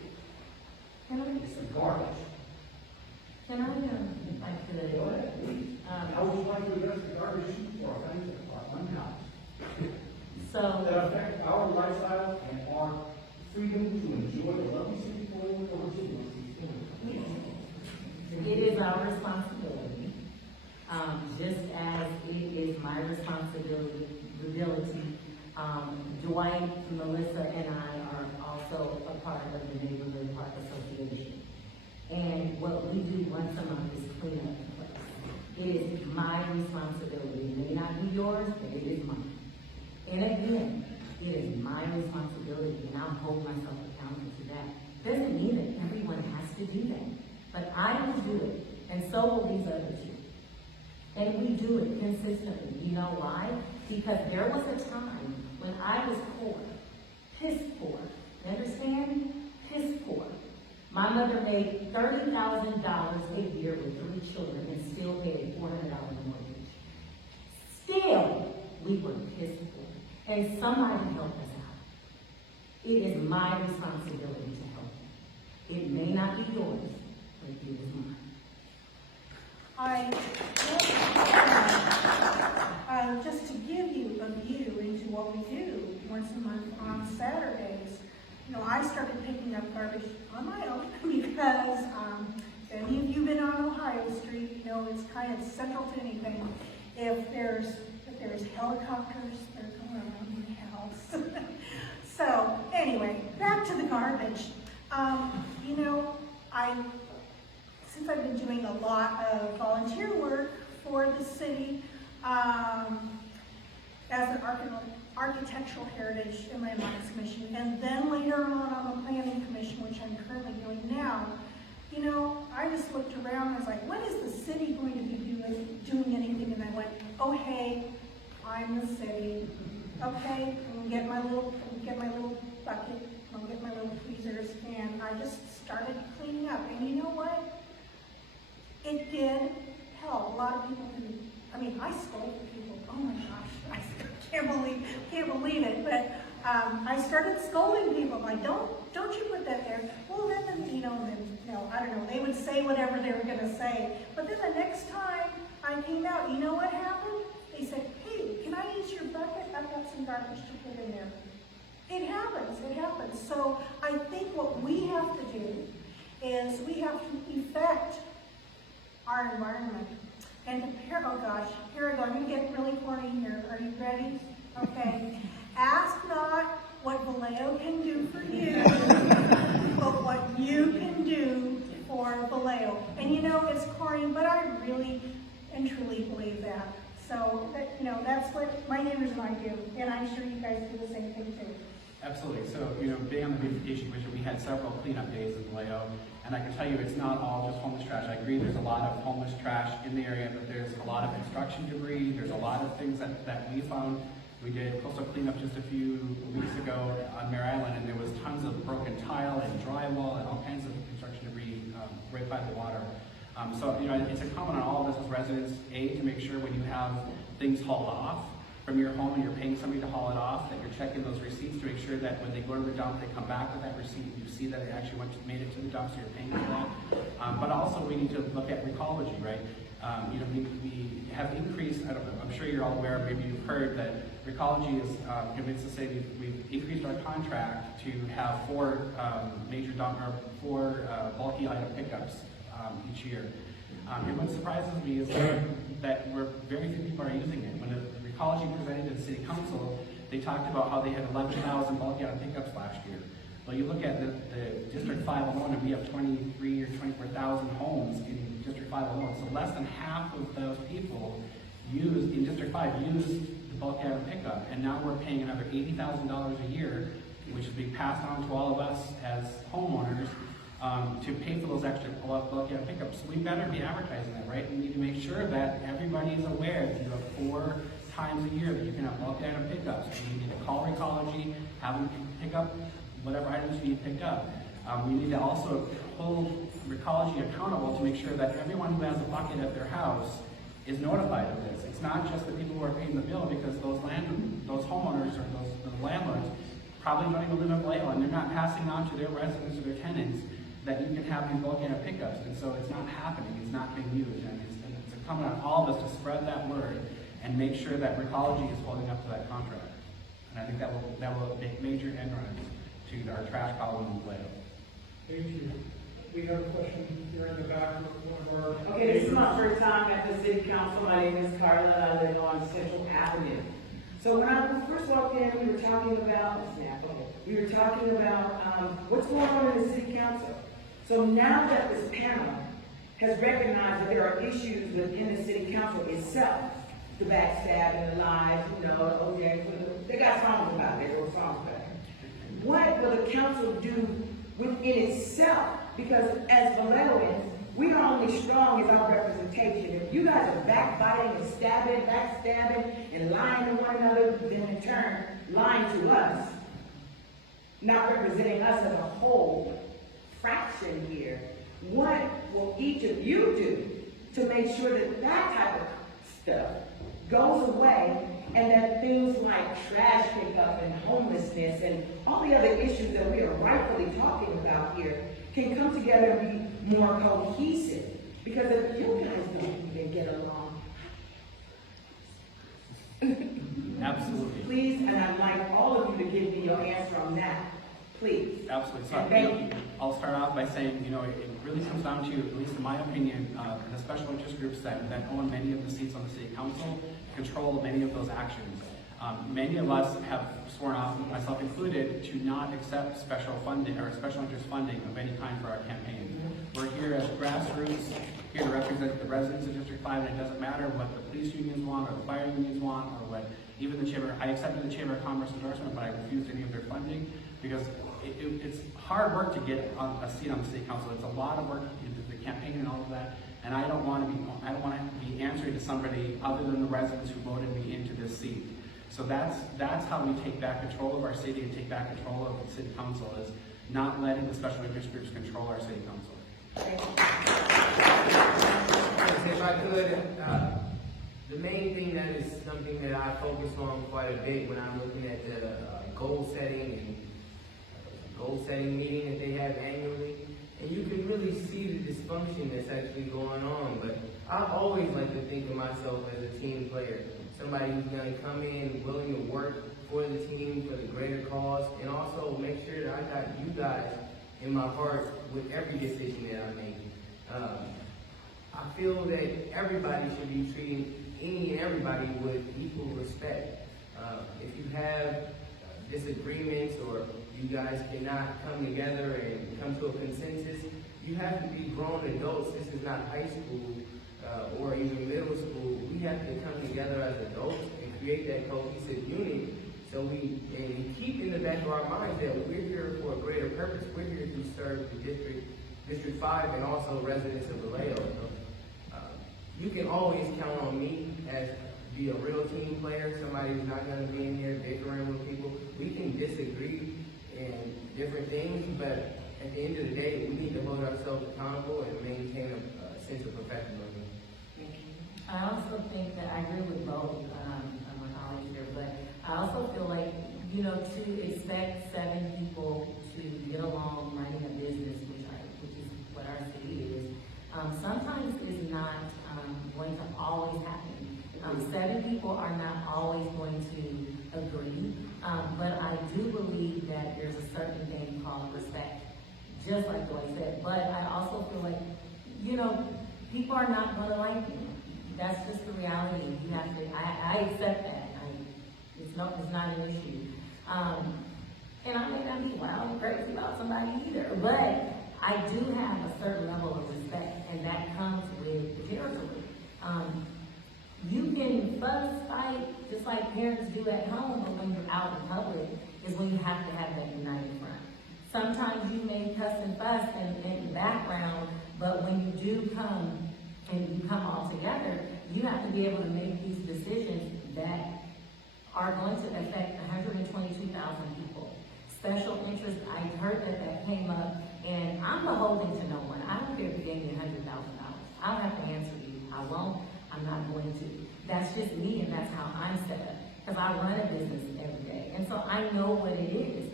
It's some garbage. Can I, if I could? Go ahead, please. How would you like to address the garbage issues for our things that are unhoused? So that affect our lifestyle and our freedom to enjoy the lovely city for over it is our responsibility, just as it is my responsibility. Dwight, Melissa, and I are also a part of the Neighborhood Park Association. And what we do once a month is clean up the place. It is my responsibility. It may not be yours, but it is mine. And again, it is my responsibility, and I'll hold myself accountable to that. Doesn't mean that everyone has to do that, but I will do it, and so will these other two. And we do it consistently. You know why? Because there was a time when I was poor, piss poor. You understand? Piss poor. My mother made $30,000 a year with 3 children and still paid $400 mortgage. Still, we were piss poor. And somebody helped us out. It is my responsibility to help you. It may not be yours, but it is mine. Just to give you a view into what we do once a month on Saturdays, I started picking up garbage on my own because any of you been on Ohio Street, know, it's kind of central to anything. If there's helicopters, they're going around the house. So anyway, back to the garbage. You know, since I've been doing a lot of volunteer work for the city, as an architectural heritage and landmarks commission, and then later on the planning commission, which I'm currently doing now, you know, I just looked around and I was like, when is the city going to be doing anything? And I went, oh hey, I'm the city. Okay, I'll get my little bucket, I'll get my little tweezers, and I just started cleaning up. And you know what? It did help. A lot of people didn't. I mean, I scolded people. Oh my gosh, I can't believe it. But I started scolding people. Like, don't you put that there? Well, then you know, I don't know. They would say whatever they were going to say. But then the next time I came out, you know what happened? They said, hey, can I use your bucket? I've got some garbage to put in there. It happens. So I think what we have to do is we have to affect our environment. And oh gosh, here we go. I'm going to get really corny here. Are you ready? Okay. Ask not what Vallejo can do for you, but what you can do for Vallejo. And you know, it's corny, but I really and truly believe that. So, you know, that's what my neighbors and I do, and I'm sure you guys do the same thing too. Absolutely. So, you know, being on the beautification commission, we had several cleanup days in Vallejo, and I can tell you it's not all just homeless trash. I agree there's a lot of homeless trash in the area, but there's a lot of construction debris. There's a lot of things that we found. We did coastal cleanup just a few weeks ago on Mare Island, and there was tons of broken tile and drywall and all kinds of construction debris right by the water. So, you know, it's incumbent on all of us as residents, to make sure when you have things hauled off from your home and you're paying somebody to haul it off, that you're checking those receipts to make sure that when they go to the dump, they come back with that receipt, you see that it actually made it to the dump, so you're paying for that. But also we need to look at recology, right? You know, we have increased, I don't know, I'm sure you're all aware, maybe you've heard that Recology is convinced to say we've increased our contract to have four bulky item pickups each year. And what surprises me is that very few people are using it. When the Recology presented to the City Council, they talked about how they had 11,000 bulky item pickups last year. Well, you look at the District 5 alone, and we have 23 or 24,000 homes in District 5 alone. So less than half of those people in District 5 use the bulky item pickup, and now we're paying another $80,000 a year, which is being passed on to all of us as homeowners to pay for those extra bulky item pickups. So we better be advertising that, right? We need to make sure that everybody is aware that you have 4 times a year that you can have bulky item pickups. You need to call Recology, have them pick up whatever items you need picked up. We need to also hold Recology accountable to make sure that everyone who has a bucket at their house is notified of this. It's not just the people who are paying the bill, because those homeowners or those landlords probably don't even live in Vallejo, and they're not passing on to their residents or their tenants that you can have these bulky item pickups. And so it's not happening, it's not being used. And it's incumbent on all of us to spread that word and make sure that Recology is holding up to that contract. And I think that will make major inroads to our trash problem in Vallejo. Thank you. We have a question here in the back of one of our... Okay, this is my first time at the City Council. My name is Carla, and I live on Central Avenue. So when I first walked in, we were talking about what's going on in the City Council. So now that this panel has recognized that there are issues within the City Council itself, the backstabbing, the lies, you know, okay, they got songs about it, they wrote songs about it. What will the council do within itself? Because as Vallejoans, we are only strong as our representation. If you guys are backbiting and backstabbing and lying to one another, then in turn lying to us, not representing us as a whole fraction here, what will each of you do to make sure that that type of stuff goes away, and that things like trash pickup and homelessness and all the other issues that we are rightfully talking about here can come together and be more cohesive? Because if you guys don't even get along, Absolutely. please, and I'd like all of you to give me your answer on that. Please. Absolutely. So, And thank you. I'll start off by saying, it really comes down to, at least in my opinion, the special interest groups that own many of the seats on the city council control many of those actions. Many of us have sworn off, myself included, to not accept special funding or special interest funding of any kind for our campaign. We're here as grassroots, here to represent the residents of District 5, and it doesn't matter what the police unions want or the fire unions want or what even the Chamber. I accepted the Chamber of Commerce endorsement, but I refused any of their funding because it's hard work to get a seat on the city council. It's a lot of work into the campaign and all of that, and I don't want to be answering to somebody other than the residents who voted me into this seat. So that's how we take back control of our city and take back control of the city council, is not letting the special interest groups control our city council. If I could, the main thing that is something that I focus on quite a bit when I'm looking at the goal setting meeting that they have annually, and you can really see the dysfunction that's actually going on. But I always like to think of myself as a team player, somebody who's going to come in willing to work for the team, for the greater cause, and also make sure that I got you guys in my heart with every decision that I make. I feel that everybody should be treating any and everybody with equal respect. If you have disagreements or you guys cannot come together and come to a consensus, you have to be grown adults. This is not high school or even middle school. We have to come together as adults and create that cohesive unit, so we keep in the back of our minds that we're here for a greater purpose. We're here to serve the District 5 and also residents of Vallejo. You can always count on me as be a real team player, somebody who's not going to be in here bickering with people. We can disagree in different things, but at the end of the day, we need to hold ourselves accountable and maintain a sense of professionalism. I also think that I agree with both my colleagues here, but I also feel like, to expect 7 people to get along running a business, which is what our city is, sometimes is not going to always happen. 7 people are not always going to agree, but I do believe that there's a certain thing called respect, just like Dwight said. But I also feel like, people are not going to like me. That's just the reality. You have to. I accept that. It's not an issue. And I may not be wild and crazy about somebody either, but I do have a certain level of respect, and that comes with the territory. You can fuss, fight, just like parents do at home, but when you're out in public is when you have to have that united front. Sometimes you may cuss and fuss in the background, but when you do come and you come all together, you have to be able to make these decisions that are going to affect 122,000 people. Special interest, I heard that came up, and I'm beholden to no one. I don't care if you gave me $100,000. I'll have to answer you. I won't. I'm not going to. That's just me, and that's how I'm set up. Because I run a business every day, and so I know what it is.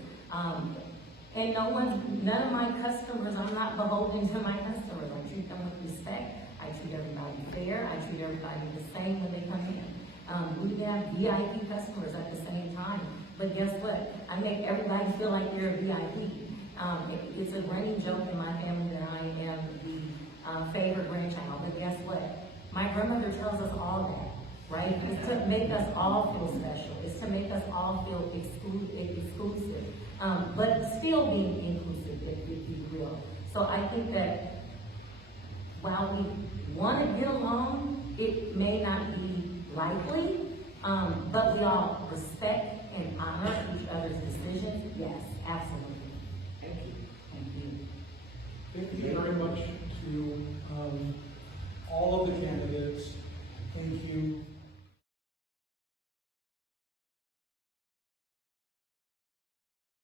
And none of my customers, I'm not beholden to my customers. I treat them with respect. I treat everybody fair. I treat everybody the same when they come in. We have VIP customers at the same time. But guess what? I make everybody feel like they're a VIP. It's a running joke in my family that I am the favorite grandchild. But guess what? My grandmother tells us all that, right? It's to make us all feel special. It's to make us all feel exclusive. But still being inclusive, if you will. So I think that while we want to get along, it may not be likely, but we all respect and honor each other's decisions. Yes, absolutely. Thank you. Thank you. Thank you very much to all of the candidates. Thank you